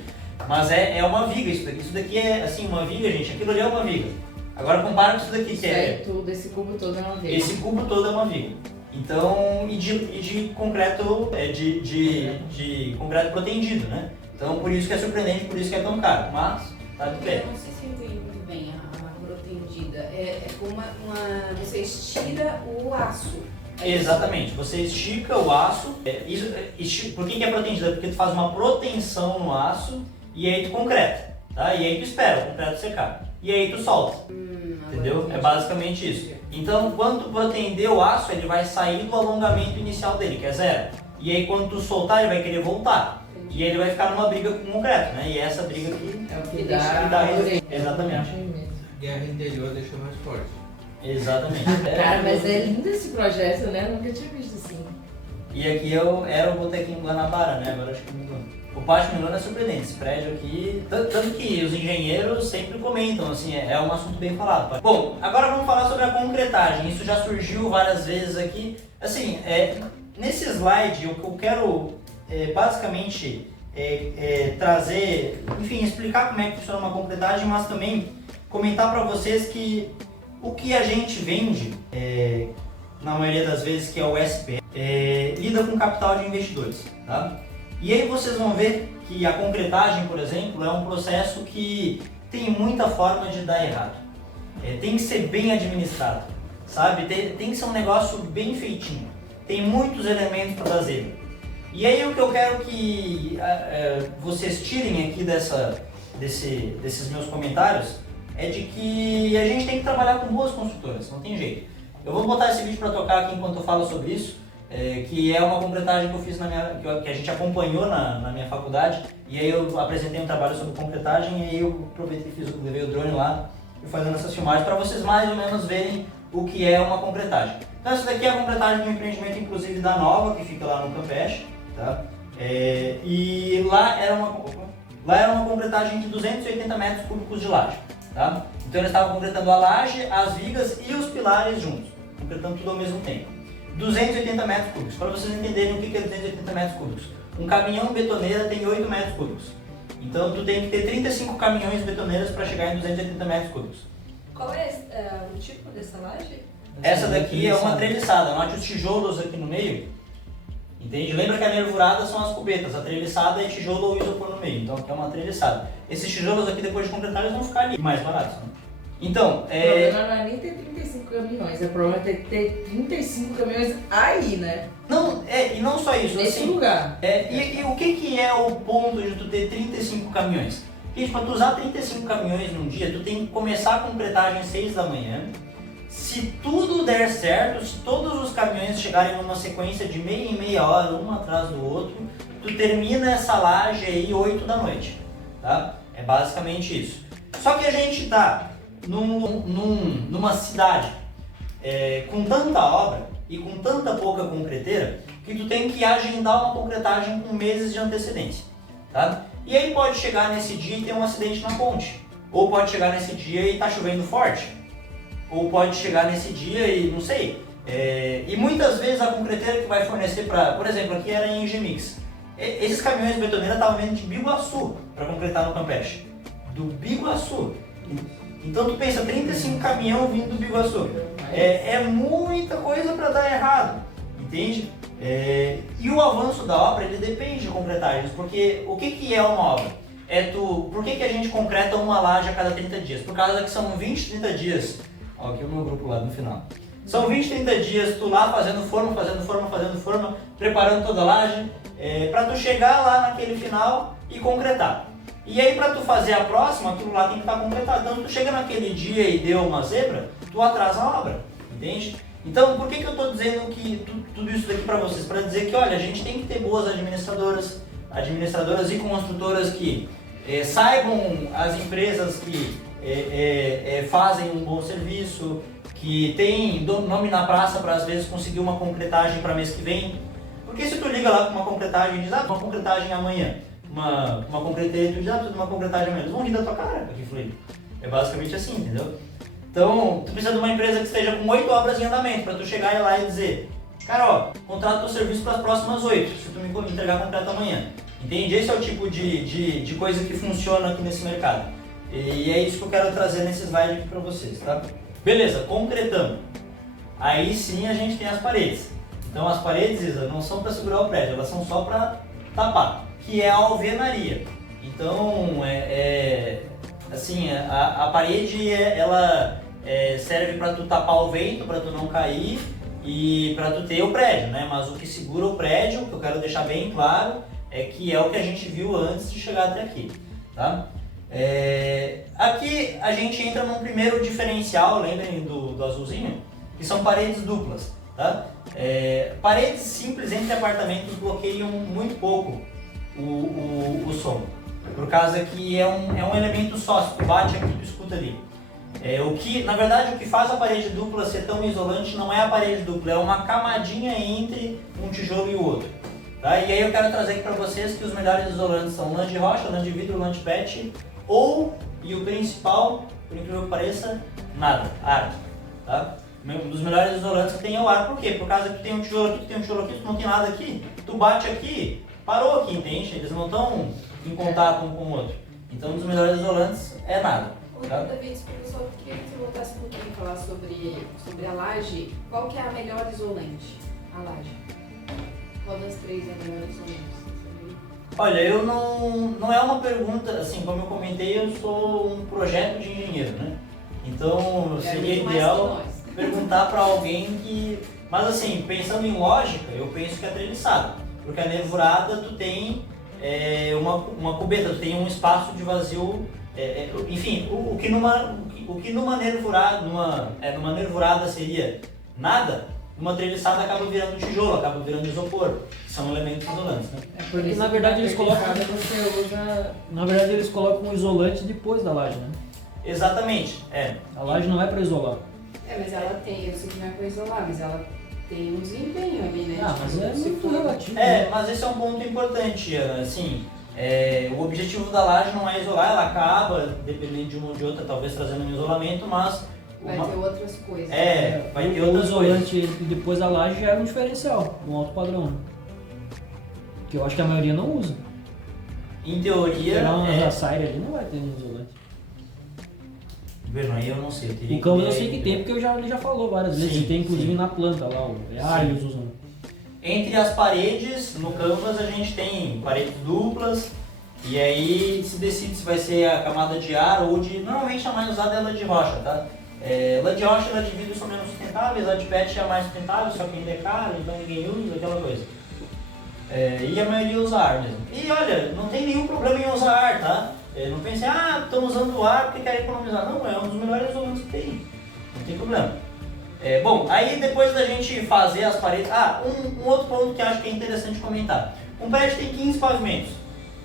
Mas é uma viga isso daqui. Isso daqui é, assim, uma viga, gente. Aquilo ali é uma viga. Agora compara com isso daqui, que é... Tudo, esse cubo todo é uma viga. Esse cubo todo é uma viga. Então, e de concreto, de concreto protendido, né? Então, por isso que é surpreendente, por isso que é tão caro. Mas, tá de pé. Eu não sei se eu entendi muito bem a protendida. É como você estira o aço. Exatamente, você estica o aço. Por que é protendida? Porque tu faz uma proteção no aço e aí tu concreta, tá? E aí tu espera o concreto secar. E aí tu solta. Entendeu? É basicamente isso. Então, quando tu protender o aço, ele vai sair do alongamento inicial dele, que é zero. E aí quando tu soltar, ele vai querer voltar. E aí ele vai ficar numa briga com o concreto, né? E essa briga aqui é o que dá orelha. Exatamente. Guerra interior deixa mais forte. Exatamente. Cara, mas é lindo esse projeto, né? Eu nunca tinha visto assim. E aqui era o Botequim Guanabara, né? Agora acho que mudou. O Pátio Milano é surpreendente, esse prédio aqui, tanto que os engenheiros sempre comentam, assim, é um assunto bem falado. Bom, agora vamos falar sobre a concretagem, isso já surgiu várias vezes aqui. Assim, nesse slide o que eu quero basicamente trazer, enfim, explicar como é que funciona uma concretagem, mas também comentar para vocês que o que a gente vende, na maioria das vezes, que é o SP, lida com capital de investidores, tá? E aí vocês vão ver que a concretagem, por exemplo, é um processo que tem muita forma de dar errado. Tem que ser bem administrado, sabe? Tem que ser um negócio bem feitinho. Tem muitos elementos para fazer. E aí o que eu quero que vocês tirem aqui desses meus comentários é de que a gente tem que trabalhar com boas construtoras, não tem jeito. Eu vou botar esse vídeo para tocar aqui enquanto eu falo sobre isso. Que é uma concretagem que eu fiz que a gente acompanhou na minha faculdade, e aí eu apresentei um trabalho sobre concretagem, e aí eu aproveitei e levei o drone lá e fazendo essas filmagens para vocês mais ou menos verem o que é uma concretagem. Então essa daqui é a concretagem de um empreendimento inclusive da Nova, que fica lá no Campeche, tá? E lá era uma concretagem de 280 metros cúbicos de laje, tá? Então eles estavam concretando a laje, as vigas e os pilares juntos, concretando tudo ao mesmo tempo. 280 metros cúbicos. Para vocês entenderem o que é 280 metros cúbicos. Um caminhão betoneira tem 8 metros cúbicos. Então tu tem que ter 35 caminhões betoneiras para chegar em 280 metros cúbicos. Qual é o tipo dessa laje? Essa daqui é uma treliçada. Note os tijolos aqui no meio. Entende? Lembra que a nervurada são as cubetas. A treliçada é tijolo ou isopor no meio. Então aqui é uma treliçada. Esses tijolos aqui, depois de concretar, eles vão ficar ali mais baratos. Né? Então, O problema não é nem ter 35 caminhões, o problema é ter 35 caminhões aí, né? Não, e não só isso. Nesse assim, lugar. E o que é o ponto de tu ter 35 caminhões? Porque para tu usar 35 caminhões num dia, tu tem que começar a concretagem às 6 da manhã. Se tudo der certo, se todos os caminhões chegarem numa sequência de meia em meia hora, um atrás do outro, tu termina essa laje aí 8 da noite, tá? É basicamente isso. Só que a gente tá numa cidade com tanta obra e com tanta pouca concreteira que tu tem que agendar uma concretagem com meses de antecedência, tá? E aí pode chegar nesse dia e ter um acidente na ponte, ou pode chegar nesse dia e tá chovendo forte, ou pode chegar nesse dia e não sei. E muitas vezes a concreteira que vai fornecer por exemplo, aqui era em Engemix. Esses caminhões de betoneira estavam vindo de Biguaçu para concretar no Campeche, do Biguaçu. Então tu pensa, 35 caminhão vindo do Biguaçu, é muita coisa para dar errado, entende? E o avanço da obra, ele depende de concretagens, porque o que é uma obra? Por que a gente concreta uma laje a cada 30 dias? Por causa que são 20, 30 dias, ó, aqui o meu grupo lá no final. São 20, 30 dias tu lá fazendo forma, preparando toda a laje, para tu chegar lá naquele final e concretar. E aí para tu fazer a próxima, aquilo lá tem que estar concretado. Então tu chega naquele dia e deu uma zebra, tu atrasa a obra, entende? Então por que eu estou dizendo que tudo isso daqui para vocês? Para dizer que, olha, a gente tem que ter boas administradoras e construtoras que saibam as empresas que fazem um bom serviço, que tem nome na praça para às vezes conseguir uma concretagem para mês que vem. Porque se tu liga lá com uma concretagem e diz, uma concretagem amanhã, uma concreteira, tu diz, precisa de uma concretagem amanhã, eles vão rir da tua cara aqui, Felipe. É basicamente assim, entendeu? Então, tu precisa de uma empresa que esteja com 8 obras em andamento, para tu chegar lá e dizer, cara, ó, contrata teu serviço para as próximas 8, se tu me entregar concreto amanhã. Entende? Esse é o tipo de coisa que funciona aqui nesse mercado. E é isso que eu quero trazer nesse slide aqui para vocês, tá? Beleza, concretando. Aí sim a gente tem as paredes. Então as paredes, Isa, não são para segurar o prédio, elas são só para tapar, que é a alvenaria. Então, assim, a parede, ela serve para tu tapar o vento, para tu não cair e para tu ter o prédio, né? Mas o que segura o prédio, que eu quero deixar bem claro, que é o que a gente viu antes de chegar até aqui, tá? Aqui a gente entra num primeiro diferencial, lembrem do azulzinho, que são paredes duplas, tá? Paredes simples entre apartamentos bloqueiam muito pouco o som, por causa que é um elemento só, se tu bate aqui, tu escuta ali. Na verdade, o que faz a parede dupla ser tão isolante não é a parede dupla, é uma camadinha entre um tijolo e o outro. Tá? E aí eu quero trazer aqui para vocês que os melhores isolantes são lã de rocha, lã de vidro, lã de PET e o principal, por incrível que pareça, nada, ar. Tá? Um dos melhores isolantes que tem é o ar. Por quê? Por causa que tu tem um tijolo aqui, tu tem um tijolo aqui, tu não tem nada aqui, tu bate aqui, parou aqui, entende? Eles não estão em contato um com o outro. Então um dos melhores isolantes é nada. Tá? David, professor, eu queria que você voltasse um pouquinho a falar sobre a laje. Qual que é a melhor isolante? A laje. Qual das três é a melhor isolante? Olha, eu não é uma pergunta, assim, como eu comentei, eu sou um projeto de engenheiro, né? Então seria ideal perguntar para alguém que... Mas assim, pensando em lógica, eu penso que é treliçada. Porque a nervurada tu tem uma cubeta, tu tem um espaço de vazio. Enfim, o que numa nervurada seria nada, numa treliçada acaba virando tijolo, acaba virando isopor, que são elementos isolantes, né? É por isso na verdade eles colocam você usa... Na verdade eles colocam um isolante depois da laje, né? Exatamente, A laje não é para isolar. Mas ela tem, eu sei que não é pra isolar, mas ela tem um desempenho ali, né? Mas é se muito for- relativo. Mas esse é um ponto importante, Ana, assim, o objetivo da laje não é isolar, ela acaba, dependendo de uma ou de outra, talvez trazendo um isolamento, mas... Vai ter outras coisas. vai ter o outras isolante coisas. depois da laje já é um diferencial, um alto padrão. Né? Que eu acho que a maioria não usa. Em teoria, Pegar umas açaire ali não vai ter um isolante. Aí eu não sei, eu teria O Canvas ver eu sei que aí. tem, porque ele já falou várias vezes. Sim, Ele tem inclusive sim. na planta lá, eles usam. Entre as paredes, no Canvas a gente tem paredes duplas, e aí se decide se vai ser a camada de ar ou de... Normalmente a mais usada é a lã de rocha, tá? Lã de rocha e lã de vidro são menos sustentáveis, a de PET é a mais sustentável, só que ainda é caro, então ninguém usa, aquela coisa. E a maioria usa ar mesmo. E olha, não tem nenhum problema em usar ar, tá? Não pensem, estão usando o ar porque querem economizar. Não, é um dos melhores isolantes que tem. Não tem problema. Bom, aí depois da gente fazer as paredes... um outro ponto que acho que é interessante comentar. Um prédio tem 15 pavimentos.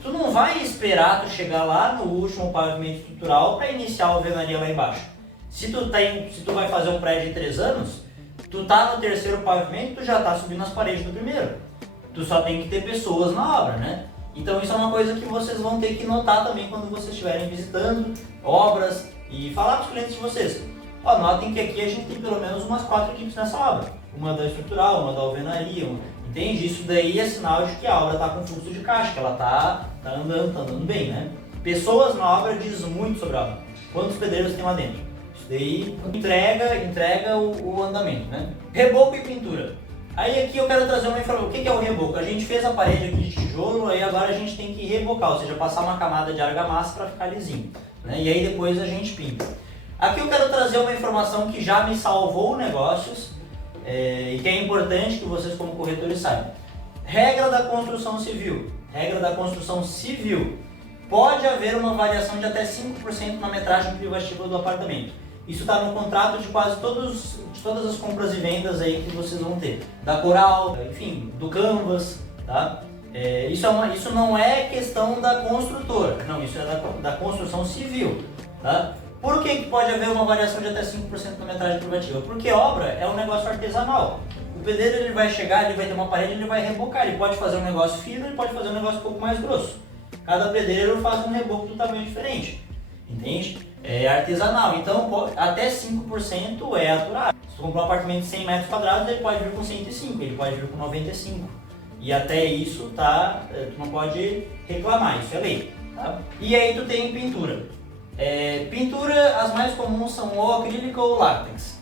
Tu não vai esperar tu chegar lá no último pavimento estrutural para iniciar a alvenaria lá embaixo. Se tu vai fazer um prédio em 3 anos, tu tá no terceiro pavimento, tu já tá subindo as paredes do primeiro. Tu só tem que ter pessoas na obra, né? Então isso é uma coisa que vocês vão ter que notar também quando vocês estiverem visitando obras e falar para os clientes de vocês. Notem que aqui a gente tem pelo menos umas 4 equipes nessa obra. Uma da estrutural, uma da alvenaria, entende? Isso daí é sinal de que a obra está com fluxo de caixa, que ela tá andando bem, né? Pessoas na obra diz muito sobre a obra. Quantos pedreiros tem lá dentro? Isso daí entrega o andamento, né? Reboco e pintura. Aí aqui eu quero trazer uma informação. O que é o reboco? A gente fez a parede aqui de tijolo, aí agora a gente tem que rebocar, ou seja, passar uma camada de argamassa para ficar lisinho, né? E aí depois a gente pinta. Aqui eu quero trazer uma informação que já me salvou negócios e que é importante que vocês como corretores saibam. Regra da construção civil. Pode haver uma variação de até 5% na metragem privativa do apartamento. Isso está no contrato de quase todas as compras e vendas aí que vocês vão ter. Da Coral, enfim, do Canvas, tá? Isso não é questão da construtora, não, isso é da construção civil, tá? Por que pode haver uma variação de até 5% na metragem privativa? Porque obra é um negócio artesanal. O pedreiro ele vai chegar, ele vai ter uma parede, ele vai rebocar, ele pode fazer um negócio fino, ele pode fazer um negócio um pouco mais grosso. Cada pedreiro faz um reboco do tamanho diferente, entende? É artesanal, então até 5% é aturável. Se tu comprar um apartamento de 100 metros quadrados, ele pode vir com 105, ele pode vir com 95. E até isso, tá, tu não pode reclamar, isso é lei. Tá? E aí tu tem pintura. Pintura, as mais comuns são ou acrílica ou látex.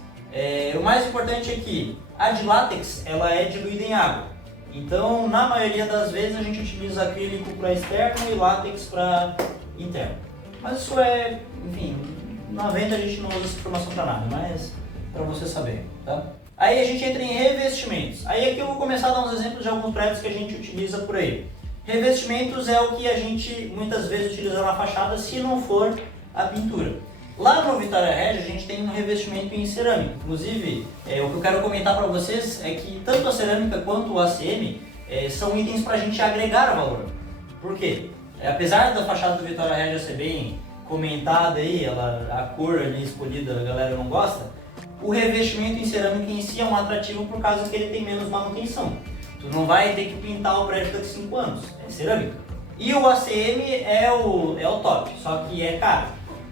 O mais importante é que a de látex ela é diluída em água. Então, na maioria das vezes, a gente utiliza acrílico para externo e látex para interno. Mas isso enfim, 90 a gente não usa essa informação para nada, mas para você saber, tá? Aí a gente entra em revestimentos. Aí aqui eu vou começar a dar uns exemplos de alguns prédios que a gente utiliza por aí. Revestimentos é o que a gente muitas vezes utiliza na fachada, se não for a pintura. Lá no Vitória Regia a gente tem um revestimento em cerâmica. Inclusive, o que eu quero comentar para vocês é que tanto a cerâmica quanto o ACM são itens para a gente agregar valor. Por quê? Apesar da fachada do Vitória Regia ser bem comentada aí, a cor ali escolhida a galera não gosta, o revestimento em cerâmica em si é um atrativo por causa que ele tem menos manutenção. Tu não vai ter que pintar o prédio daqui 5 anos, é cerâmica. E o ACM é o top, só que é caro.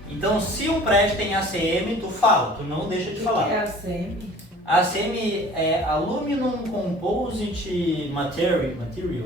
Então se um prédio tem ACM, tu fala, tu não deixa de falar. O que é ACM? ACM é Aluminum Composite Material,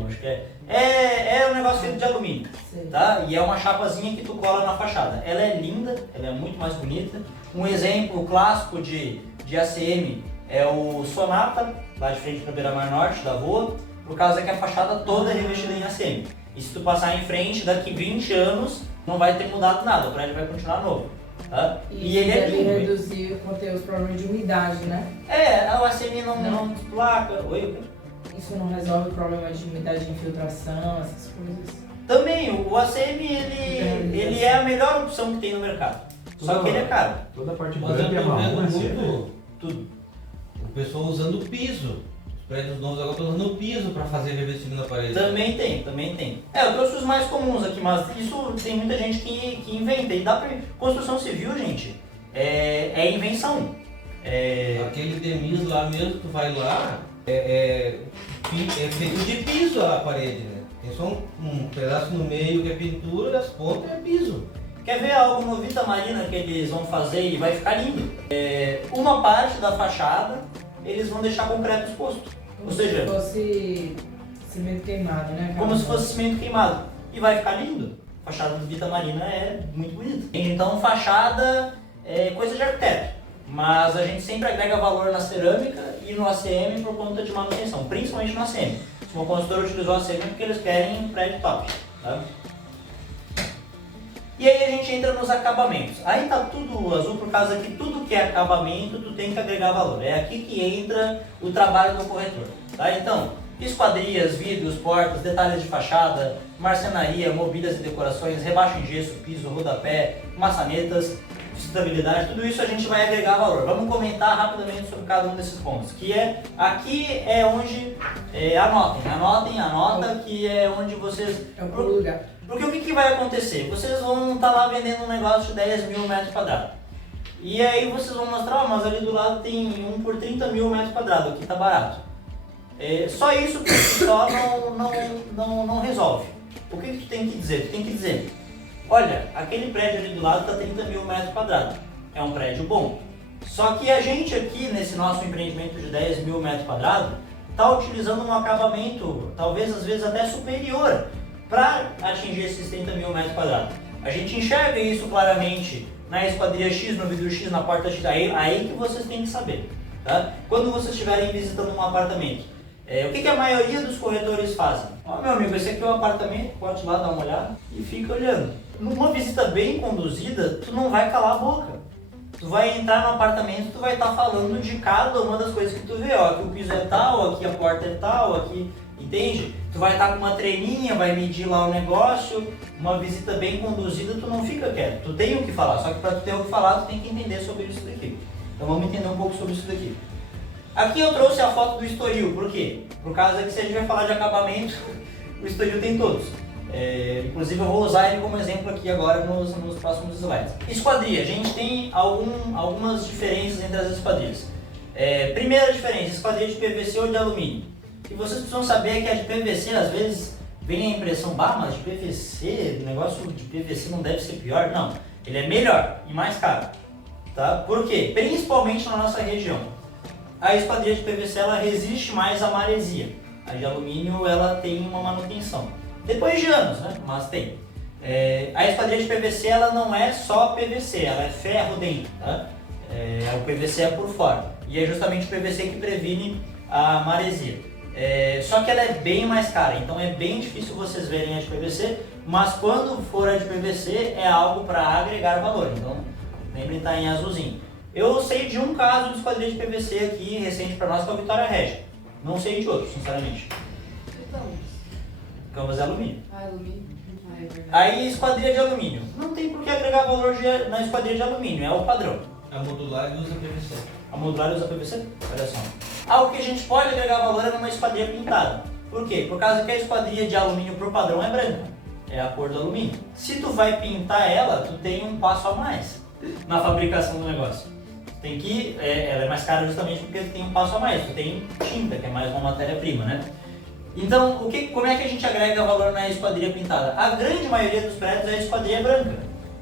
acho que é. É um negócio feito de alumínio, Sei. tá? E é uma chapazinha que tu cola na fachada. Ela é linda, ela é muito mais bonita. Um exemplo clássico de ACM é o Sonata, lá de frente para Beira-Mar Norte, da Voa, por causa que a fachada toda é revestida em ACM. E se tu passar em frente, daqui 20 anos, não vai ter mudado nada, o prédio vai continuar novo. Tá? E ele é deve lindo. reduzir conter os problemas de umidade, né? O ACM não placa. Oi? Isso não resolve o problema de umidade de infiltração, essas coisas. Também, o ACM ele é a melhor opção que tem no mercado. Só que ele é caro. Toda a parte Mas eu branca é tô marrom, vendo assim, muito Tudo. o pessoal usando o piso. Os prédios novos agora estão usando o piso para fazer revestimento na parede. Também tem. Eu trouxe os mais comuns aqui, mas isso tem muita gente que inventa. E dá pra... Construção civil, gente, é invenção. Aquele demis lá mesmo, tu vai lá, é feito de piso a parede, né? Tem só um pedaço no meio que é pintura e as pontas é piso. Quer ver algo no Vita Marina que eles vão fazer e vai ficar lindo? Uma parte da fachada eles vão deixar concreto exposto. Ou seja, se fosse cimento queimado, né? como se fosse cimento queimado. E vai ficar lindo. A fachada do Vita Marina é muito bonita. Então fachada é coisa de arquiteto. Mas a gente sempre agrega valor na cerâmica e no ACM por conta de manutenção. Principalmente no ACM. Se uma construtora utilizou ACM é porque eles querem um prédio top. Tá? E aí a gente entra nos acabamentos. Aí tá tudo azul por causa que tudo que é acabamento tu tem que agregar valor. É aqui que entra o trabalho do corretor. Tá? Então, esquadrias, vidros, portas, detalhes de fachada, marcenaria, mobílias e decorações, rebaixo em gesso, piso, rodapé, maçanetas, sustentabilidade, tudo isso a gente vai agregar valor. Vamos comentar rapidamente sobre cada um desses pontos. Aqui é onde anota que é onde vocês... É o lugar. Porque o que vai acontecer? Vocês vão estar lá vendendo um negócio de 10 mil metros quadrados. E aí vocês vão mostrar, mas ali do lado tem um por 30 mil metros quadrados, aqui tá barato. Só isso por si só não resolve. O que tu tem que dizer? Tu tem que dizer, olha, aquele prédio ali do lado tá 30 mil metros quadrados. É um prédio bom. Só que a gente aqui, nesse nosso empreendimento de 10 mil metros quadrados, está utilizando um acabamento, talvez às vezes até superior, para atingir esses 30 mil metros quadrados. A gente enxerga isso claramente na esquadria X, no vidro X, na porta X, aí que vocês têm que saber. Tá? Quando vocês estiverem visitando um apartamento, o que a maioria dos corretores fazem? Meu amigo, esse aqui é o apartamento, pode ir lá dar uma olhada e fica olhando. Numa visita bem conduzida, tu não vai calar a boca. Tu vai entrar no apartamento, tu vai estar falando de cada uma das coisas que tu vê. Aqui o piso é tal, aqui a porta é tal, aqui... Entende? Tu vai estar com uma treninha, vai medir lá o negócio, uma visita bem conduzida, tu não fica quieto. Tu tem o que falar, só que para tu ter o que falar, tu tem que entender sobre isso daqui. Então vamos entender um pouco sobre isso daqui. Aqui eu trouxe a foto do estoril, por quê? Por causa que se a gente vai falar de acabamento, o estoril tem todos. Inclusive eu vou usar ele como exemplo aqui agora nos próximos slides. Esquadria, a gente tem algumas diferenças entre as esquadrias. Primeira diferença, esquadria de PVC ou de alumínio. E vocês precisam saber que a de PVC, às vezes, vem a impressão, mas de PVC, o negócio de PVC não deve ser pior. Não, ele é melhor e mais caro. Tá? Por quê? Principalmente na nossa região. A esquadria de PVC ela resiste mais à maresia. A de alumínio ela tem uma manutenção. Depois de anos, né? Mas tem. A esquadria de PVC ela não é só PVC, ela é ferro dentro. Tá? O PVC é por fora. E é justamente o PVC que previne a maresia. Só que ela é bem mais cara, então é bem difícil vocês verem a de PVC, mas quando for a de PVC é algo para agregar valor, então lembrem de estar em azulzinho. Eu sei de um caso de esquadria de PVC aqui recente para nós, que é o Vitória Regia. Não sei de outros, sinceramente. Canvas é alumínio. Alumínio. É verdade. Aí esquadria de alumínio. Não tem por que agregar valor na esquadria de alumínio, é o padrão. A modular usa PVC. A modular usa PVC? Olha só. Algo que a gente pode agregar valor é numa esquadria pintada. Por quê? Por causa que a esquadria de alumínio por padrão é branca. é a cor do alumínio. Se tu vai pintar ela, tu tem um passo a mais na fabricação do negócio. Tem que, ela é mais cara justamente porque tu tem um passo a mais, tu tem tinta, que é mais uma matéria-prima, né? Então, como é que a gente agrega valor na esquadria pintada? A grande maioria dos prédios é a esquadria branca.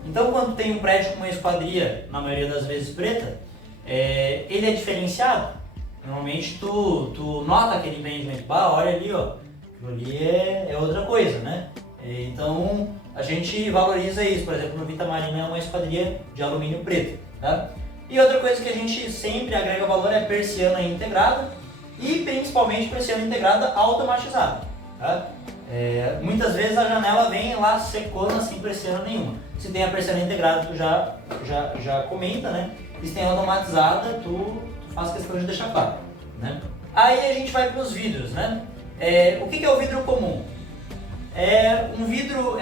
Então, quando tem um prédio com uma esquadria, na maioria das vezes preta, ele é diferenciado. Normalmente tu nota aquele empreendimento, olha ali, ó, aquilo ali é outra coisa, né? Então, a gente valoriza isso. Por exemplo, no Vita Marina é uma esquadria de alumínio preto, tá? E outra coisa que a gente sempre agrega valor é persiana integrada e principalmente persiana integrada automatizada, tá? Muitas vezes a janela vem lá secona sem persiana nenhuma. Se tem a persiana integrada, tu já comenta, né? E se tem a automatizada, tu faz questão de deixar claro, né? Aí a gente vai para os vidros, né? O que é o vidro comum? É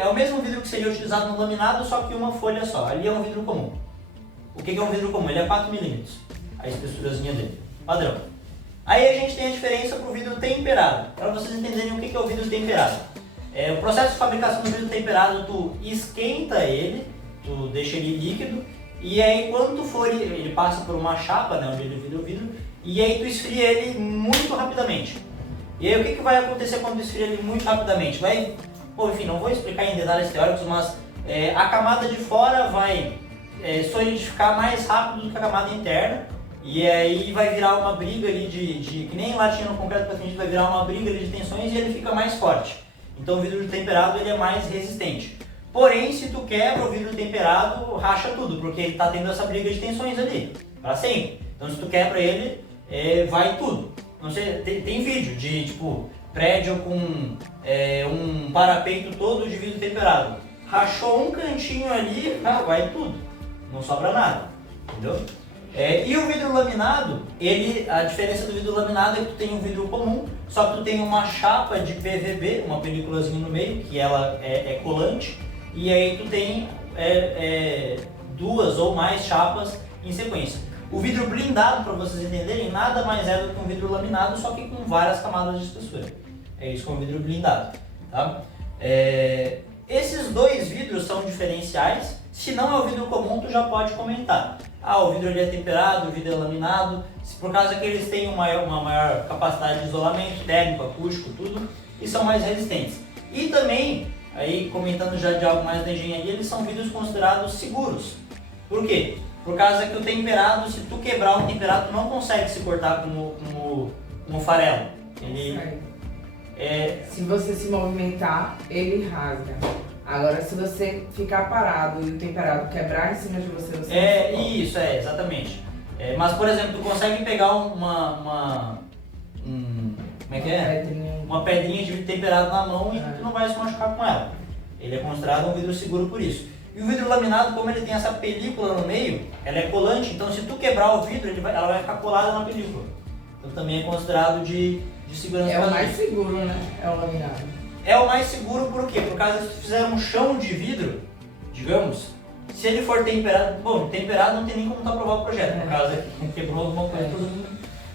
o mesmo vidro que seria utilizado no laminado, só que uma folha só. Ali é um vidro comum. O que é um vidro comum? Ele é 4 mm, a espessurazinha dele, padrão. Aí a gente tem a diferença para o vidro temperado, para vocês entenderem o que é o vidro temperado. O processo de fabricação do vidro temperado, tu esquenta ele, tu deixa ele líquido, e aí quando tu for, ele passa por uma chapa, né, onde ele vira o vidro, e aí tu esfria ele muito rapidamente. E aí o que vai acontecer quando tu esfria ele muito rapidamente? Enfim, não vou explicar em detalhes teóricos, mas a camada de fora vai solidificar mais rápido do que a camada interna, e aí vai virar uma briga ali que nem latinha no concreto para frente, vai virar uma briga ali de tensões e ele fica mais forte. Então o vidro temperado ele é mais resistente. Porém, se tu quebra o vidro temperado, racha tudo, porque ele está tendo essa briga de tensões ali, para sempre. Então se tu quebra ele, vai tudo. Não sei, tem vídeo de tipo prédio com um parapeito todo de vidro temperado. Rachou um cantinho ali, vai tudo. Não sobra nada, entendeu? E o vidro laminado, a diferença do vidro laminado é que tu tem um vidro comum, só que tu tem uma chapa de PVB, uma películazinha no meio, que ela é colante, e aí tu tem 2 ou mais chapas em sequência. O vidro blindado, para vocês entenderem, nada mais é do que um vidro laminado, só que com várias camadas de espessura. É isso que é um vidro blindado, tá? Esses dois vidros são diferenciais. Se não é o vidro comum, tu já pode comentar. O vidro ali é temperado, o vidro é laminado. Por causa que eles têm uma maior capacidade de isolamento térmico, acústico, tudo, e são mais resistentes. E também, aí comentando já de algo mais da engenharia, eles são vidros considerados seguros. Por quê? Por causa que o temperado, se tu quebrar um temperado, tu não consegue se cortar com o farelo. Se você se movimentar, ele rasga. Agora, se você ficar parado e o temperado quebrar em cima de você, você não se isso, exatamente. Mas, por exemplo, tu consegue pegar como é que é? Uma pedrinha de vidro temperado na mão e tu não vai se machucar com ela. Ele é considerado um vidro seguro por isso. E o vidro laminado, como ele tem essa película no meio, ela é colante, então se tu quebrar o vidro, ela vai ficar colada na película. Então também é considerado de segurança. É o mais seguro, né? É o laminado. É o mais seguro por quê? Por causa que se tu fizer um chão de vidro, digamos, se ele for temperado, temperado não tem nem como tu aprovar o projeto, por causa que quebrou alguma coisa todo mundo.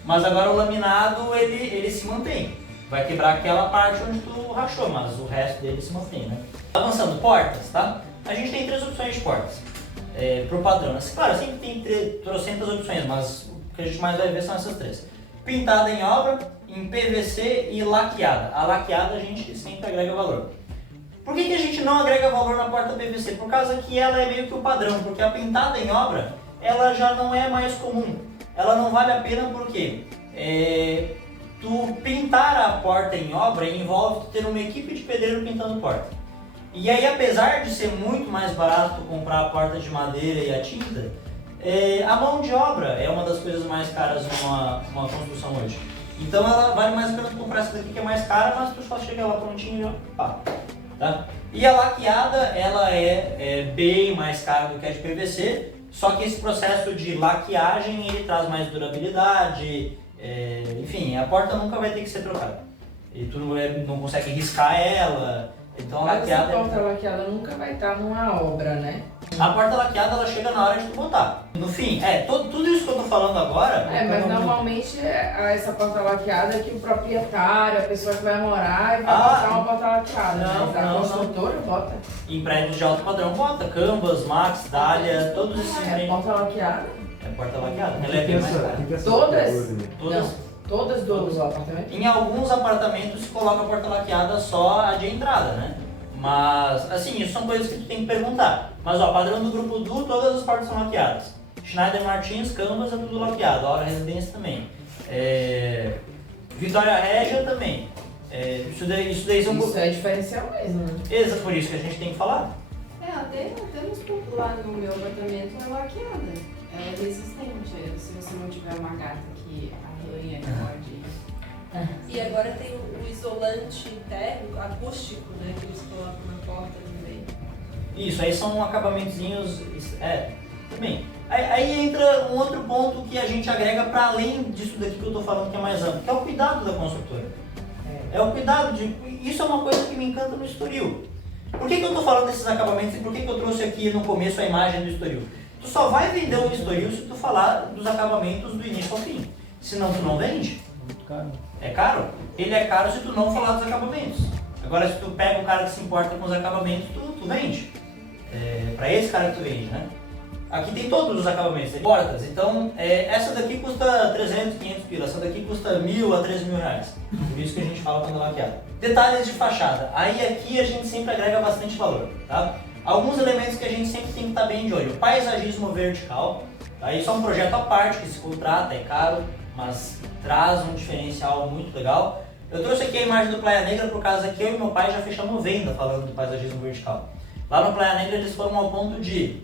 Mas agora o laminado, ele se mantém. Vai quebrar aquela parte onde tu rachou, mas o resto dele se mantém, né? Avançando, portas, tá? A gente tem 3 opções de portas pro padrão. Claro, sempre tem 300 opções, mas o que a gente mais vai ver são essas 3. Pintada em obra, em PVC e laqueada. A laqueada a gente sempre agrega valor. Por que a gente não agrega valor na porta PVC? Por causa que ela é meio que o padrão, porque a pintada em obra, ela já não é mais comum. Ela não vale a pena porque tu pintar a porta em obra envolve tu ter uma equipe de pedreiro pintando porta. E aí, apesar de ser muito mais barato comprar a porta de madeira e a tinta, a mão de obra é uma das coisas mais caras numa construção hoje. Então ela vale mais a pena comprar essa daqui que é mais cara, mas tu só chega lá prontinho e pá, tá? E a laqueada, ela é bem mais cara do que a de PVC, só que esse processo de laqueagem ele traz mais durabilidade, enfim, a porta nunca vai ter que ser trocada. E tu não consegue riscar ela. Então a laqueada. Essa porta laqueada nunca vai estar numa obra, né? A porta laqueada ela chega na hora de tu botar. No fim, tudo isso que eu tô falando agora... Mas normalmente essa porta laqueada é que o proprietário, a pessoa que vai morar, vai botar uma porta laqueada. Não, mas a construtora bota. Em prédios de alto padrão bota, Canvas, Max, Dália, todos esses Porta laqueada? É porta laqueada. Ela é bem mais cara. Todas? Todas. Não, todas do apartamento? Em alguns apartamentos se coloca a porta laqueada só a de entrada, né? Mas, assim, isso são coisas que tu tem que perguntar. Mas, ó, padrão do grupo Du, todas as portas são laqueadas. Schneider Martins, Canvas é tudo laqueado. Aura Residência também. Vitória Régia também. Isso daí são... Isso é diferencial mesmo, né? Exato, por isso que a gente tem que falar. Até nos pontos lá no meu apartamento é laqueada. Ela é resistente. Se você não tiver uma gata que arranha, pode... E agora tem o isolante térmico, acústico, né? Que eles colocam na porta também. Isso, aí são acabamentozinhos... também. Aí entra um outro ponto que a gente agrega para além disso daqui que eu tô falando que é mais amplo, que é o cuidado da construtora. É o cuidado de... Isso é uma coisa que me encanta no Estoril. Por que eu tô falando desses acabamentos e por que eu trouxe aqui no começo a imagem do Estoril? Tu só vai vender um Estoril se tu falar dos acabamentos do início ao fim. Senão tu não vende. Muito caro. É caro? Ele é caro se tu não falar dos acabamentos. Agora, se tu pega um cara que se importa com os acabamentos, tu vende. Para esse cara que tu vende, né? Aqui tem todos os acabamentos, tem portas. Então, essa daqui custa 300, 500 pila. Essa daqui custa 1.000 a 3.000 reais. Por isso que a gente fala quando é laqueado. Detalhes de fachada. Aí aqui a gente sempre agrega bastante valor, tá? Alguns elementos que a gente sempre tem que estar bem de olho. Paisagismo vertical. Tá? Isso é um projeto à parte que se contrata, é caro, mas traz um diferencial muito legal. Eu trouxe aqui a imagem do Praia Negra por causa que eu e meu pai já fechamos venda falando do paisagismo vertical. Lá no Praia Negra eles foram ao ponto de...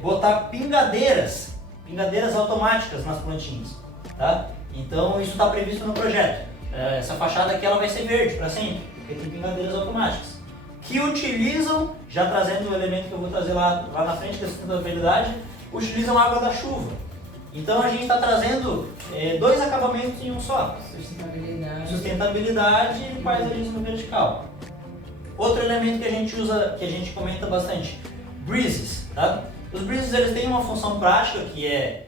botar pingadeiras automáticas nas plantinhas, tá? Então isso está previsto no projeto. Essa fachada aqui ela vai ser verde para sempre, porque tem pingadeiras automáticas que utilizam, já trazendo o elemento que eu vou trazer lá na frente, que é a sustentabilidade, utilizam água da chuva. Então a gente está trazendo dois acabamentos em um só. Sustentabilidade e paisagismo vertical. Outro elemento que a gente usa, que a gente comenta bastante, breezes, tá? Os breezes eles têm uma função prática que é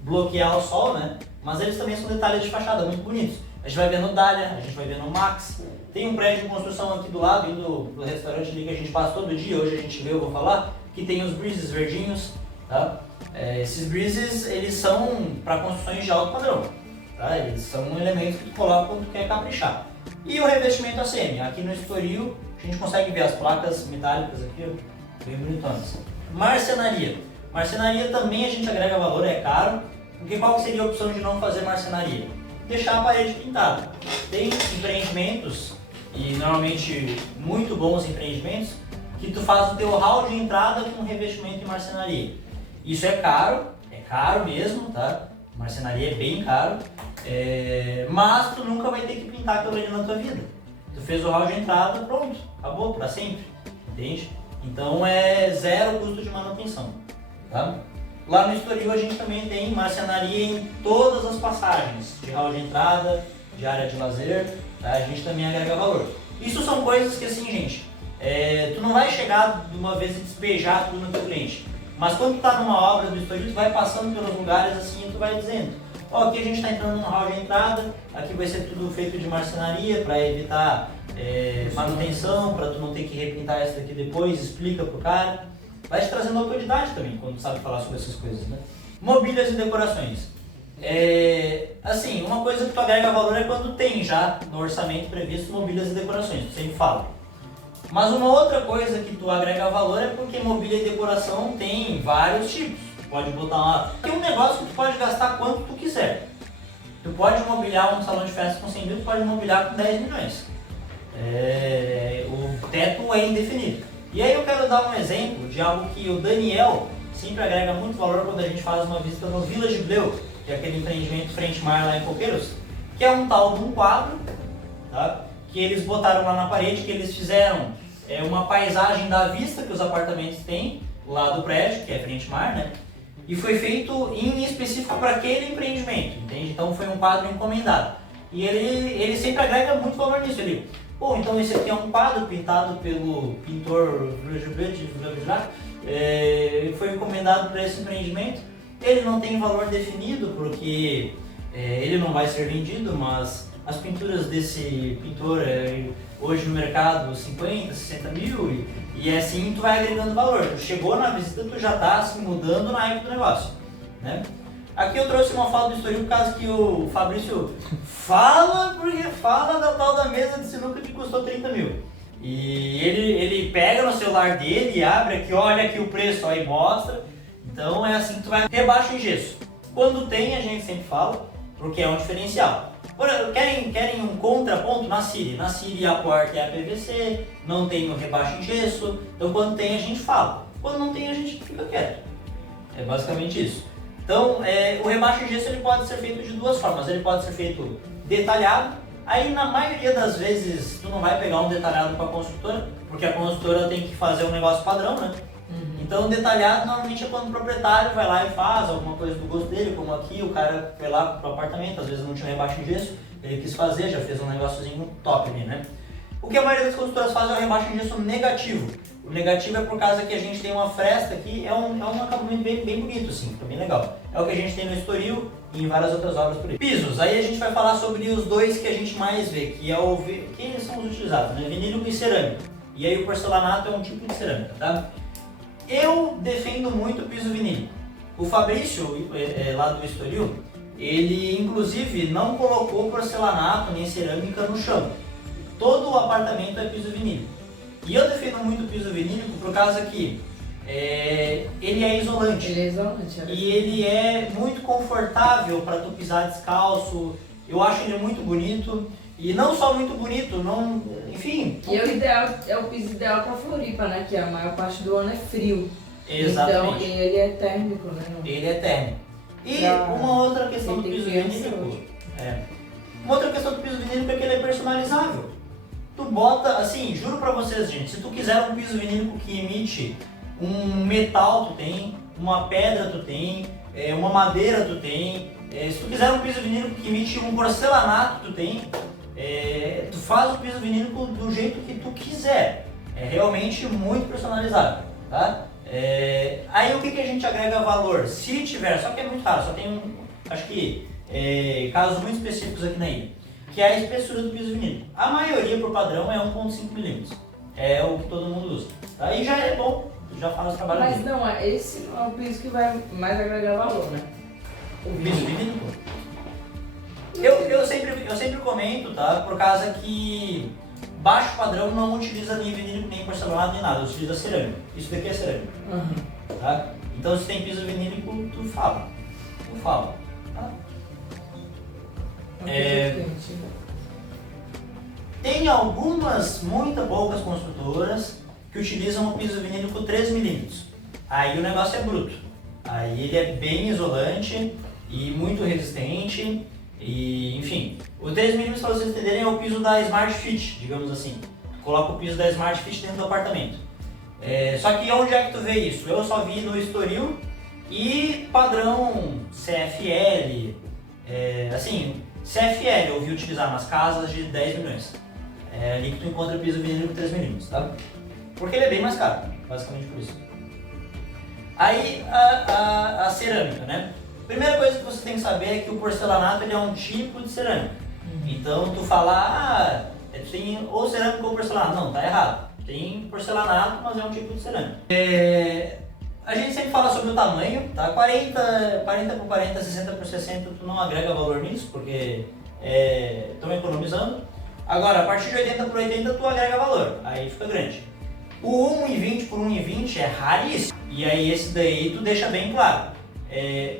bloquear o sol, né? Mas eles também são detalhes de fachada muito bonitos. A gente vai ver no Dália, a gente vai ver no Max. Tem um prédio de construção aqui do lado, indo do restaurante ali que a gente passa todo dia, hoje a gente vê, eu vou falar, que tem os breezes verdinhos, tá? Esses breezes eles são para construções de alto padrão, tá? Eles são elementos que tu coloca quando tu quer caprichar. E o revestimento ACM, aqui no Estoril a gente consegue ver as placas metálicas aqui, ó, bem bonitonas. Marcenaria. Marcenaria também a gente agrega valor, é caro, porque qual seria a opção de não fazer marcenaria? Deixar a parede pintada. Tem empreendimentos, e normalmente muito bons empreendimentos, que tu faz o teu hall de entrada com revestimento em marcenaria. Isso é caro mesmo, tá? Marcenaria é bem caro, mas tu nunca vai ter que pintar aquilo ali na tua vida. Tu fez o hall de entrada, pronto, acabou para sempre, entende? Então é zero custo de manutenção, tá? Lá no Estoril a gente também tem marcenaria em todas as passagens, de hall de entrada, de área de lazer, tá? A gente também agrega valor. Isso são coisas que assim, gente, tu não vai chegar de uma vez e despejar tudo no teu cliente. Mas quando tu tá numa obra do Estoril, tu vai passando pelos lugares assim e tu vai dizendo, ó, aqui a gente está entrando num hall de entrada, aqui vai ser tudo feito de marcenaria para evitar manutenção, para tu não ter que repintar isso daqui depois, explica pro cara. Vai te trazendo autoridade também, quando tu sabe falar sobre essas coisas, né? Mobílias e decorações. Assim, uma coisa que tu agrega valor é quando tem já no orçamento previsto mobílias e decorações, tu sempre fala. Mas uma outra coisa que tu agrega valor é porque mobília e decoração tem vários tipos. Tu pode botar lá... Tem um negócio que tu pode gastar quanto tu quiser. Tu pode mobiliar um salão de festa com 100 mil, tu pode mobiliar com 10 milhões. O teto é indefinido. E aí eu quero dar um exemplo de algo que o Daniel sempre agrega muito valor quando a gente faz uma visita no Village Bleu, que é aquele empreendimento frente mar lá em Coqueiros, que é um tal de um quadro, tá? Que eles botaram lá na parede, que eles fizeram uma paisagem da vista que os apartamentos têm lá do prédio, que é frente mar, né? E foi feito em específico para aquele empreendimento, entende? Então foi um quadro encomendado. E ele sempre agrega muito valor nisso. Pô, então esse aqui é um quadro pintado pelo pintor foi encomendado para esse empreendimento. Ele não tem valor definido porque ele não vai ser vendido, mas as pinturas desse pintor hoje no mercado 50, 60 mil e assim tu vai agregando valor. Tu chegou na visita, tu já tá se mudando na época do negócio, né? Aqui eu trouxe uma foto do Estoril por causa que o Fabrício fala da tal da mesa de sinuca que custou 30 mil. E ele pega no celular dele e abre aqui, olha aqui o preço, aí mostra. Então é assim que tu vai rebaixa em gesso. Quando tem, a gente sempre fala, porque é um diferencial. Querem um contraponto? Na Siri. Na Siri a porta é a PVC, não tem o rebaixo em gesso. Então quando tem a gente fala. Quando não tem a gente fica quieto. É basicamente isso. Então o rebaixo em gesso ele pode ser feito de duas formas. Ele pode ser feito detalhado. Aí na maioria das vezes tu não vai pegar um detalhado com a construtora, porque a construtora tem que fazer um negócio padrão, né? Então detalhado normalmente é quando o proprietário vai lá e faz alguma coisa do gosto dele, como aqui o cara foi lá pro apartamento, às vezes não tinha rebaixo em gesso, ele quis fazer, já fez um negóciozinho top ali, né? O que a maioria das construtoras faz é o rebaixo em gesso negativo. O negativo é por causa que a gente tem uma fresta aqui, é um acabamento bem bonito assim, fica bem legal. É o que a gente tem no Estoril e em várias outras obras por aí. Pisos, aí a gente vai falar sobre os dois que a gente mais vê, que são os utilizados, né? Vinílico e cerâmico. E aí o porcelanato é um tipo de cerâmica, tá? Eu defendo muito o piso vinílico. O Fabrício, lá do Estoril, ele inclusive não colocou porcelanato nem cerâmica no chão. Todo o apartamento é piso vinílico. E eu defendo muito o piso vinílico por causa que ele é isolante. Ele é isolante. E ele é muito confortável para tu pisar descalço. Eu acho ele muito bonito. E não só muito bonito, não, enfim. E é o piso ideal para Floripa, né? Que a maior parte do ano é frio. Exatamente. Então ele é térmico, né? Ele é térmico. E uma outra questão do piso vinílico. Uma outra questão do piso vinílico é que ele é personalizável. Tu bota, assim, juro pra vocês, gente, se tu quiser um piso vinílico que emite um metal, tu tem, uma pedra, tu tem, uma madeira, tu tem, se tu quiser um piso vinílico que emite um porcelanato, tu tem, tu faz o piso vinílico do jeito que tu quiser. É realmente muito personalizável, tá? Aí o que a gente agrega valor? Se tiver, só que é muito raro, só tem acho que casos muito específicos aqui na ilha, que é a espessura do piso vinílico. A maioria, por padrão, é 1,5 mm. É o que todo mundo usa. Tá? E já é bom, já faz o trabalho Mas dele. não, esse não é o piso que vai mais agregar valor, né? O piso vinílico? Eu sempre comento, tá? Por causa que baixo padrão não utiliza nem vinílico, nem porcelanato, nem nada. Utiliza cerâmica. Isso daqui é cerâmica. Tá? Então se tem piso vinílico, tu fala. Tá? Tem algumas, muito poucas construtoras que utilizam o piso vinílico 3 mm. Aí o negócio é bruto. Aí ele é bem isolante e muito resistente. E, enfim, o 3 mm, para vocês entenderem, é o piso da Smart Fit, digamos assim. Coloca o piso da Smart Fit dentro do apartamento. Só que onde é que tu vê isso? Eu só vi no Estoril e padrão CFL, assim, CFL eu vi utilizar nas casas de 10 milhões. É ali que tu encontra o piso vinílico 3 mm, tá? Porque ele é bem mais caro, basicamente por isso. Aí a cerâmica, né? Primeira coisa que você tem que saber é que o porcelanato ele é um tipo de cerâmica. Então tu fala, tu tem ou cerâmica ou porcelanato. Não, tá errado. Tem porcelanato, mas é um tipo de cerâmica. A gente sempre fala sobre o tamanho, tá? 40 por 40, 60 por 60, tu não agrega valor nisso, porque estão economizando. Agora, a partir de 80 por 80 tu agrega valor, aí fica grande. O 1,20 por 1,20 é raríssimo, e aí esse daí tu deixa bem claro.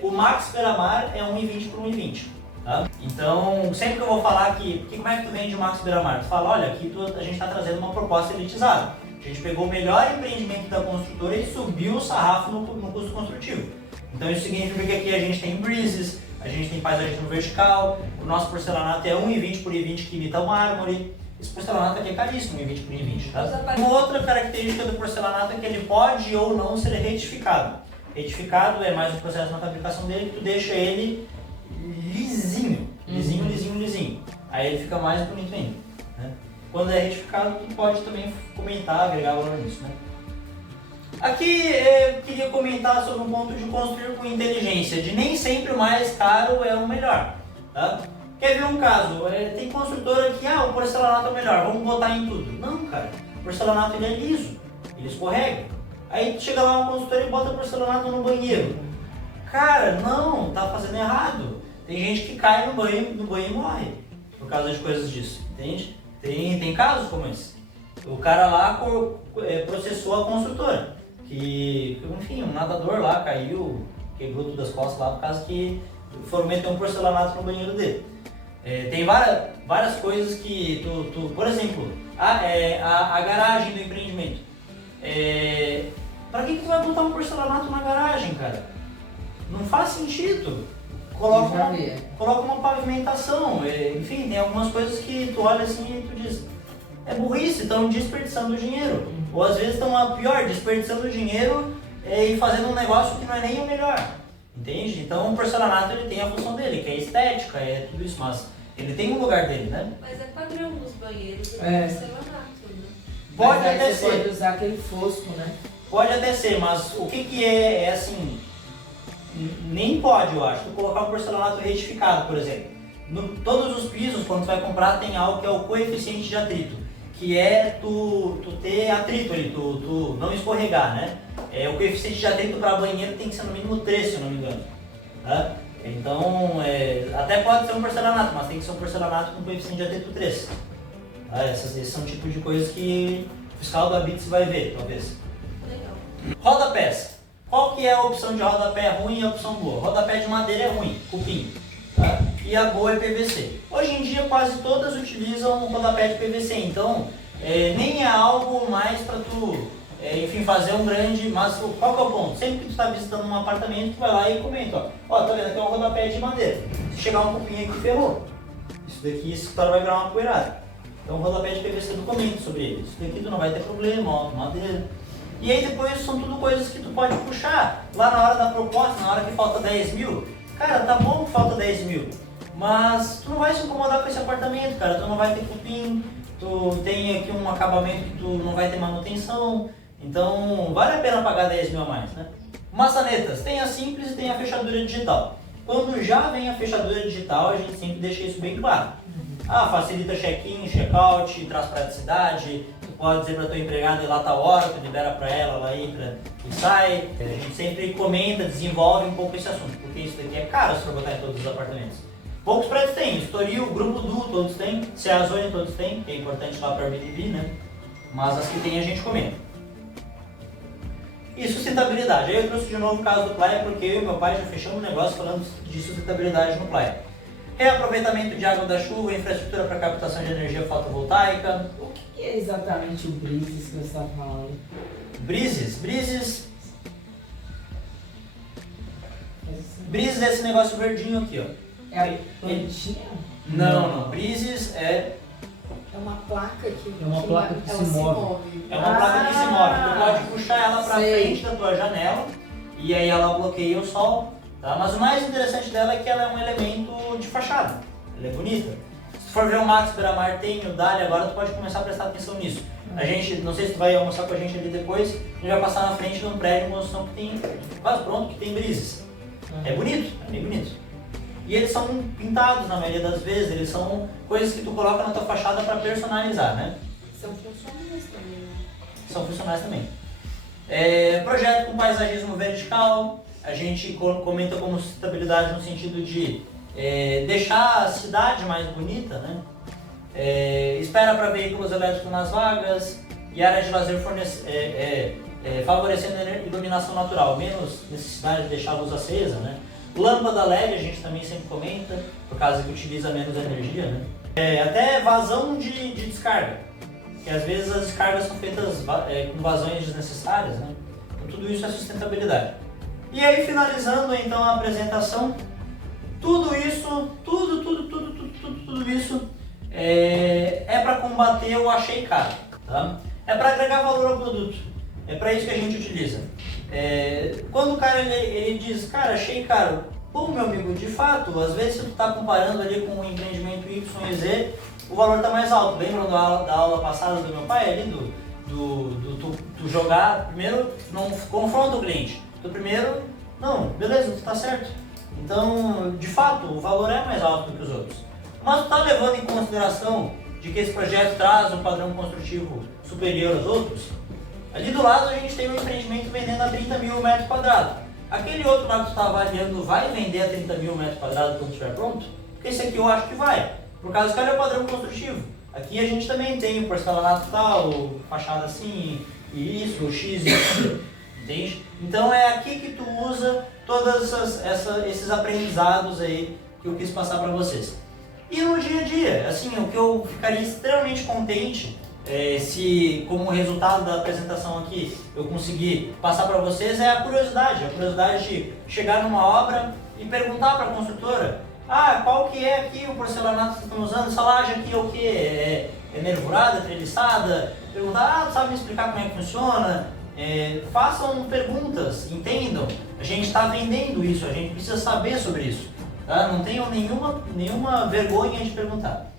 O Max Beira-Mar é 1,20 por 1,20, tá? Então, sempre que eu vou falar aqui, como é que tu vende o Max Beira-Mar? Tu fala, olha, aqui a gente está trazendo uma proposta elitizada. A gente pegou o melhor empreendimento da construtora e subiu o sarrafo no custo construtivo. Então isso significa que aqui a gente tem breezes, a gente tem paisagismo vertical, o nosso porcelanato é 1,20 por 1,20 que imita o mármore. Esse porcelanato aqui é caríssimo, 1,20 por 1,20, tá? Uma outra característica do porcelanato é que ele pode ou não ser retificado. Retificado é mais um processo na fabricação dele que tu deixa ele lisinho. Aí ele fica mais bonito ainda, né? quando é retificado, tu pode também comentar, agregar valor nisso, né? Aqui eu queria comentar sobre um ponto de construir com inteligência, de nem sempre o mais caro é o melhor, tá? Quer ver um caso? Tem construtora que, o porcelanato é o melhor, vamos botar em tudo. Não, cara, o porcelanato ele é liso, ele escorrega. Aí chega lá uma construtora e bota porcelanato no banheiro. Cara, não, tá fazendo errado. Tem gente que cai no banho e morre por causa de coisas disso, entende? Tem casos como esse. O cara lá processou a construtora, que, enfim, um nadador lá caiu, quebrou tudo as costas lá por causa que foram meter um porcelanato no banheiro dele. Tem várias coisas que por exemplo, a garagem do empreendimento. Pra que tu vai botar um porcelanato na garagem, cara? Não faz sentido. Coloca uma pavimentação, enfim, tem algumas coisas que tu olha assim e tu diz, é burrice, estão desperdiçando dinheiro. Ou às vezes estão pior, desperdiçando dinheiro e fazendo um negócio que não é nem o melhor. Entende? Então o porcelanato ele tem a função dele, que é estética, é tudo isso, mas ele tem um lugar dele, né? Mas é padrão nos banheiros do porcelanato, né? Pode Mas aí até você ser. pode usar aquele fosco, né? Pode até ser, mas o que é assim, nem pode, eu acho, tu colocar um porcelanato retificado, por exemplo. Todos os pisos, quando tu vai comprar, tem algo que é o coeficiente de atrito, que é tu ter atrito ali, tu não escorregar, né? O coeficiente de atrito para banheiro tem que ser no mínimo 3, se eu não me engano. Tá? Então, até pode ser um porcelanato, mas tem que ser um porcelanato com coeficiente de atrito 3. Tá? Esses são tipos de coisas que o fiscal da Bits vai ver, talvez. Legal. Rodapés. Qual que é a opção de rodapé ruim e a opção boa? Rodapé de madeira é ruim, cupim. Tá? E a boa é PVC. Hoje em dia quase todas utilizam um rodapé de PVC, então nem é algo mais para tu, enfim, fazer um grande... Mas qual que é o ponto? Sempre que tu está visitando um apartamento, tu vai lá e comenta, ó, tá vendo, aqui é um rodapé de madeira. Se chegar um cupim aqui, ferrou. Isso daqui, esse escritório vai virar uma poeirada. Então o rodapé de PVC tu comenta sobre ele. Isso daqui tu não vai ter problema, ó, madeira. E aí depois são tudo coisas que tu pode puxar. Lá na hora da proposta, na hora que falta 10 mil, cara, tá bom que falta 10 mil, mas tu não vai se incomodar com esse apartamento, cara. Tu não vai ter cupim, tu tem aqui um acabamento que tu não vai ter manutenção. Então vale a pena pagar 10 mil a mais, né? Maçanetas, tem a simples e tem a fechadura digital. Quando já vem a fechadura digital, a gente sempre deixa isso bem claro. Facilita check-in, check-out, traz praticidade. Tu pode dizer para tua empregada ir lá tal hora, tu libera para ela, ela entra e sai. A gente sempre comenta, desenvolve um pouco esse assunto, porque isso daqui é caro se for botar em todos os apartamentos. Poucos prédios têm, Estoril, Grupo Du, todos têm, Ceazone todos têm, que é importante lá para o Airbnb, né? Mas as que tem a gente comenta. E sustentabilidade. Aí eu trouxe de novo o caso do Playa, porque eu e meu pai já fechamos um negócio falando de sustentabilidade no Playa. Reaproveitamento de água da chuva, infraestrutura para captação de energia fotovoltaica. O que é exatamente o Breezes que você está falando? Breezes é esse negócio verdinho aqui, ó. É a plantinha? Não. Breezes é uma placa que, É uma placa que ela se move. É uma placa que se move. Tu pode puxar ela para frente da tua janela e aí ela bloqueia o sol. Tá? Mas o mais interessante dela é que ela é um elemento de fachada. Ela é bonita. Se tu for ver o Max Beramar tem, o Dali, agora tu pode começar a prestar atenção nisso. A gente, não sei se tu vai almoçar com a gente ali depois, a gente vai passar na frente de um prédio de construção que tem, quase pronto, que tem Breezes. É bonito, é bem bonito. E eles são pintados na maioria das vezes, eles são coisas que tu coloca na tua fachada para personalizar, né? São funcionais também, né? São funcionais também. Projeto com paisagismo vertical, a gente comenta como sustentabilidade no sentido de deixar a cidade mais bonita, né? Espera para veículos elétricos nas vagas e área de lazer favorecendo a iluminação natural, menos necessidade de deixar a luz acesa, né? Lâmpada LED a gente também sempre comenta, por causa que utiliza menos energia, né? Até vazão de descarga, que às vezes as descargas são feitas com vazões desnecessárias, né? Então tudo isso é sustentabilidade. E aí finalizando então a apresentação, tudo isso é para combater o achei caro, tá? É para agregar valor ao produto, é para isso que a gente utiliza. Quando o cara ele diz, cara, achei caro, bom meu amigo, de fato, às vezes se tu está comparando ali com o empreendimento Y e Z, o valor está mais alto. Lembram da aula passada do meu pai ali, tu jogar, primeiro não confronta o cliente. Tu primeiro, não, beleza, tu tá certo. Então, de fato, o valor é mais alto do que os outros. Mas tu tá levando em consideração de que esse projeto traz um padrão construtivo superior aos outros? Ali do lado a gente tem um empreendimento vendendo a 30 mil metros quadrados. Aquele outro lá que tu está avaliando vai vender a 30 mil metros quadrados quando estiver pronto? Porque esse aqui eu acho que vai, por causa que ele é o padrão construtivo. Aqui a gente também tem o porcelanato tal, fachada assim, e isso, o X e Y, entende? Então é aqui que tu usa todos esses aprendizados aí que eu quis passar para vocês. E no dia a dia, assim, o que eu ficaria extremamente contente se, como resultado da apresentação aqui, eu conseguir passar para vocês é a curiosidade de chegar numa obra e perguntar para a construtora: qual que é aqui o porcelanato que vocês estão usando? Essa laje aqui é o que? É nervurada, é treliçada? Perguntar: tu sabe me explicar como é que funciona? Façam perguntas, entendam. A gente está vendendo isso, a gente precisa saber sobre isso. Tá? Não tenham nenhuma vergonha de perguntar.